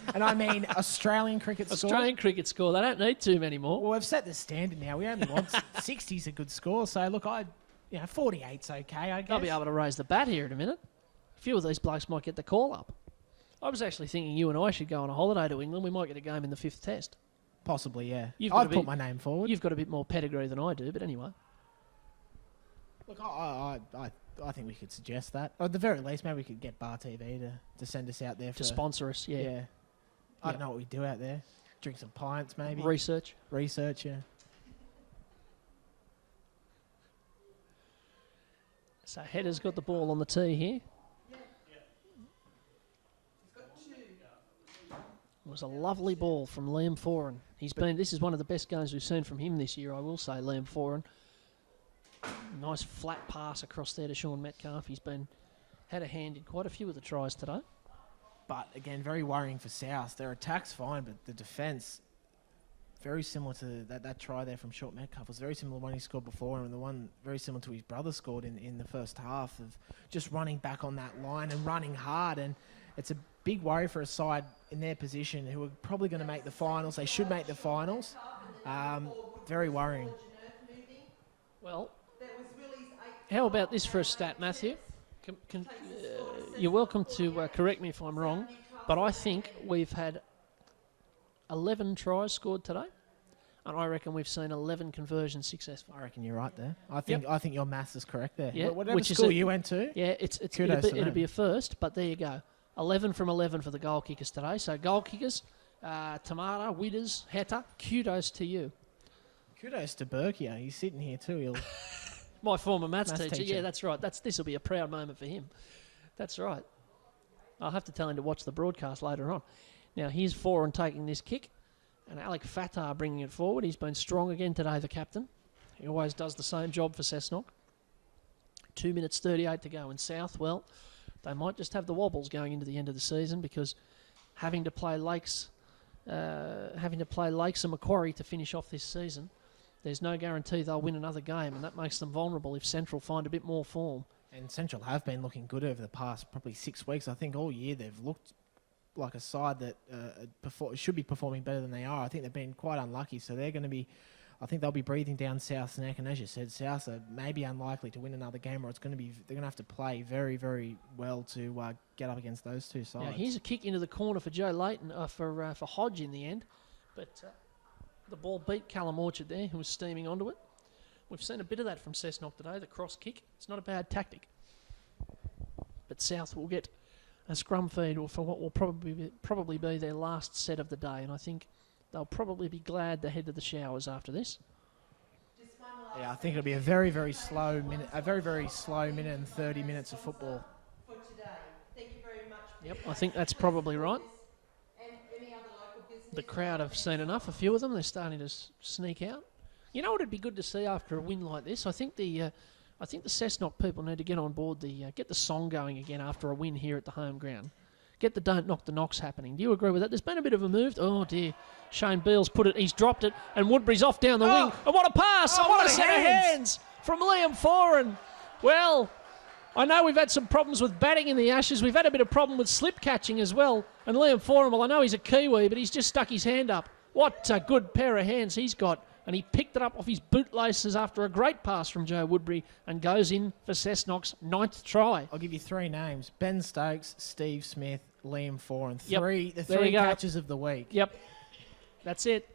Australian cricket score. Australian cricket score. They don't need too many more. Well, we've set the standard now. We only want 60's a good score. So look, 48's okay, I guess. They'll be able to raise the bat here in a minute. A few of these blokes might get the call up. I was actually thinking you and I should go on a holiday to England. We might get a game in the 5th test. Possibly, yeah. I'd put my name forward. You've got a bit more pedigree than I do, but anyway. Look, I think we could suggest that. Or at the very least, maybe we could get Bar TV to send us out there To sponsor us, yeah. Yeah. I don't know what we do out there. Drink some pints, maybe. Research, yeah. So Header's got the ball on the tee here. It was a lovely ball from Liam Foran. This is one of the best games we've seen from him this year, I will say, Liam Foran. Nice flat pass across there to Sean Metcalf. He's had a hand in quite a few of the tries today. But again, very worrying for South. Their attack's fine, but the defence, very similar to that try there from Sean Metcalf, was very similar to the one he scored before, and the one very similar to his brother scored in the first half, of just running back on that line and running hard. And it's a big worry for a side in their position who are probably going to make the finals. They should make the finals. Very worrying. Well, how about this for a stat, Matthew? You're welcome to correct me if I'm wrong, but I think we've had 11 tries scored today, and I reckon we've seen 11 conversions successful. I reckon you're right there. I think your maths is correct there. Yeah, whatever school you went to. Yeah, it'll be a first, but there you go. 11 from 11 for the goal kickers today. So goal kickers, Tamara, Widders, Heta, kudos to you. Kudos to Berkey. He's sitting here too. My former maths teacher. Yeah, that's right. This will be a proud moment for him. That's right. I'll have to tell him to watch the broadcast later on. Now, here's Foran taking this kick, and Alec Fatah bringing it forward. He's been strong again today, the captain. He always does the same job for Cessnock. 2 minutes 38 to go in South. Well, they might just have the wobbles going into the end of the season because having to play Lakes and Macquarie to finish off this season, there's no guarantee they'll win another game, and that makes them vulnerable if Central find a bit more form. And Central have been looking good over the past probably 6 weeks. I think all year they've looked like a side that should be performing better than they are. I think they've been quite unlucky, so they're going to be... I think they'll be breathing down South's neck, and as you said, South are maybe unlikely to win another game, or they're going to have to play very, very well to get up against those two sides. Now here's a kick into the corner for Joe Layton, for Hodge in the end, but the ball beat Callum Orchard there, who was steaming onto it. We've seen a bit of that from Cessnock today, the cross kick. It's not a bad tactic, but South will get a scrum feed for what will probably be their last set of the day, and I think they'll probably be glad to head to the showers after this. Yeah, I think it'll be a very, very slow minute, minute and 30 minutes of football. Yep, I think that's probably right. The crowd have seen enough. A few of them, they're starting to sneak out. You know what would be good to see after a win like this? I think the Cessnock people need to get on board get the song going again after a win here at the home ground. Get the Don't Knock the Knocks happening. Do you agree with that? There's been a bit of a move. Oh dear, Shane Beale's put it. He's dropped it, and Woodbury's off down the wing. And what a pass! And what a set of hands from Liam Foran. Well, I know we've had some problems with batting in the Ashes. We've had a bit of problem with slip catching as well. And Liam Foran, well, I know he's a Kiwi, but he's just stuck his hand up. What a good pair of hands he's got. And he picked it up off his bootlaces after a great pass from Joe Woodbury and goes in for Cessnock's 9th try. I'll give you 3 names: Ben Stokes, Steve Smith, Liam Foran. Yep. The three catches of the week. Yep, that's it.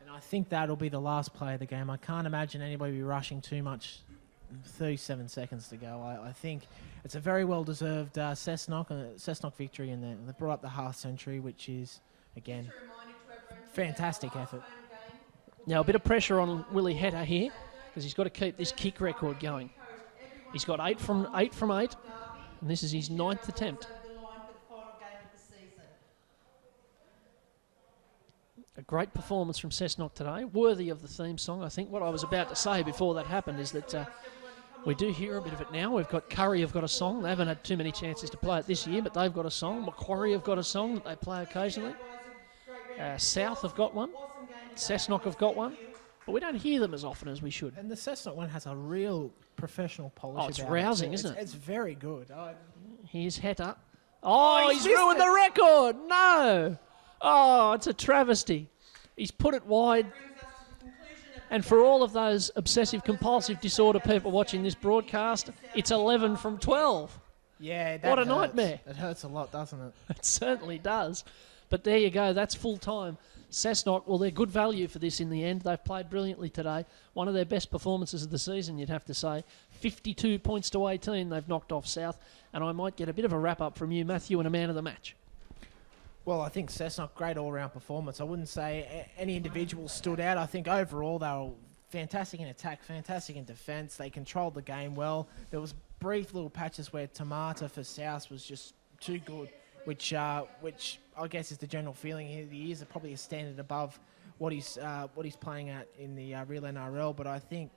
And I think that'll be the last play of the game. I can't imagine anybody be rushing too much. 37 seconds to go. I think it's a very well-deserved Cessnock victory, and they brought up the half century, which is, again, fantastic effort. Now a bit of pressure on Willie Hetta here because he's got to keep this kick record going. He's got 8 from 8, and this is his 9th attempt. A great performance from Cessnock today, worthy of the theme song. I think what I was about to say before that happened is that we do hear a bit of it now. We've got Curry have got a song. They haven't had too many chances to play it this year, but they've got a song. Macquarie have got a song that they play occasionally. South have got one. Cessnock have got one. But we don't hear them as often as we should. And the Cessnock one has a real professional polish. Oh, it's rousing, isn't it? It's very good. Here's Hetta. Oh, he's ruined the record. No. Oh, it's a travesty. He's put it wide. And for all of those obsessive-compulsive disorder people watching this broadcast, it's 11 from 12. Yeah, that what a hurts. nightmare. It hurts a lot, doesn't it? It certainly does. But there you go. That's full time. Cessnock, well, they're good value for this in the end. They've played brilliantly today. One of their best performances of the season, you'd have to say. 52 points to 18 they've knocked off South. And I might get a bit of a wrap-up from you, Matthew, and a man of the match. Well, I think Cessnock, great all-round performance. I wouldn't say any individual stood out. I think overall they were fantastic in attack, fantastic in defence. They controlled the game well. There was brief little patches where Tamata for South was just too good, which I guess is the general feeling here. He is probably a standard above what he's playing at in the real NRL. But I think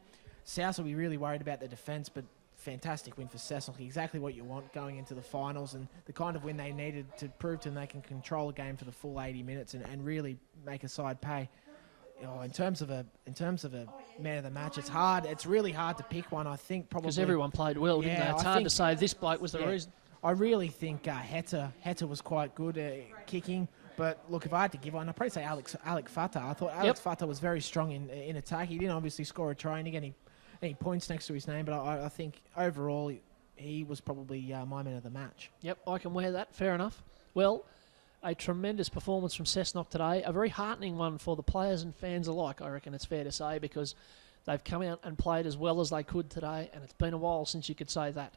South will be really worried about the defence, but fantastic win for Cessnock, exactly what you want going into the finals, and the kind of win they needed to prove to them they can control a game for the full 80 minutes and really make a side pay. In terms of a man of the match, it's hard. It's really hard to pick one. I think probably because everyone played well, didn't they? It's hard to say this bloke was the reason. I really think Hetta was quite good at kicking. But look, if I had to give one, I'd probably say Alec Fatah. I thought Alex Fatah was very strong in attack. He didn't obviously score a try and get any points next to his name, but I think overall he was probably my man of the match. Yep, I can wear that. Fair enough. Well, a tremendous performance from Cessnock today. A very heartening one for the players and fans alike, I reckon it's fair to say, because they've come out and played as well as they could today, and it's been a while since you could say that.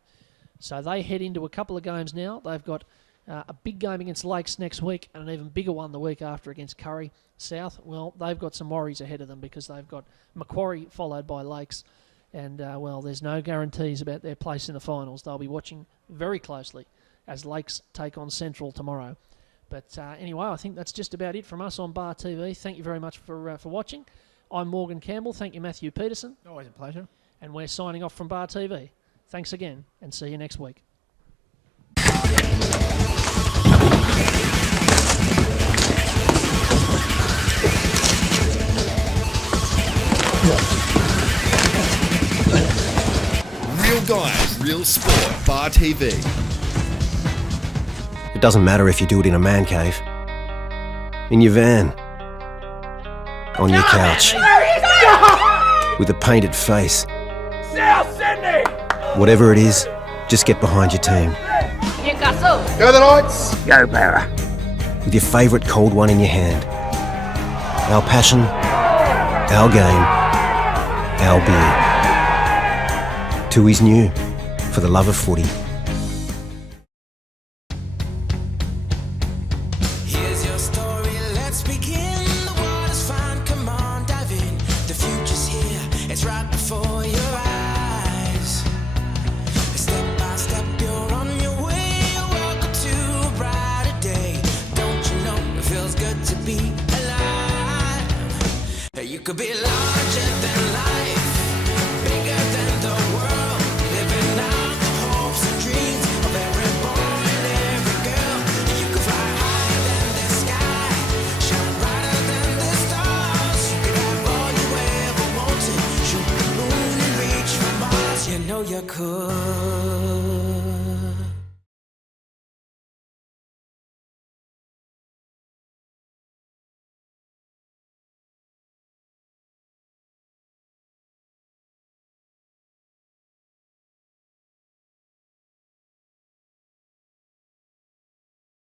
So they head into a couple of games now. They've got a big game against Lakes next week and an even bigger one the week after against Curry. South, well, they've got some worries ahead of them because they've got Macquarie followed by Lakes. And, well, there's no guarantees about their place in the finals. They'll be watching very closely as Lakes take on Central tomorrow. But anyway, I think that's just about it from us on Bar TV. Thank you very much for watching. I'm Morgan Campbell. Thank you, Matthew Peterson. Always a pleasure. And we're signing off from Bar TV. Thanks again, and see you next week. Real guys, real sport. Bar TV. It doesn't matter if you do it in a man cave, in your van, on your couch, with a painted face. South Sydney! Whatever it is, just get behind your team. Newcastle. Go the Knights! Go Para! With your favourite cold one in your hand. Our passion, our game, our beer. Tui's new, for the love of footy. could be larger than life, bigger than the world, living out the hopes and dreams of every boy and every girl. You could fly higher than the sky, shine brighter than the stars. You could have all you ever wanted, shoot the moon and reach for Mars. You know you could.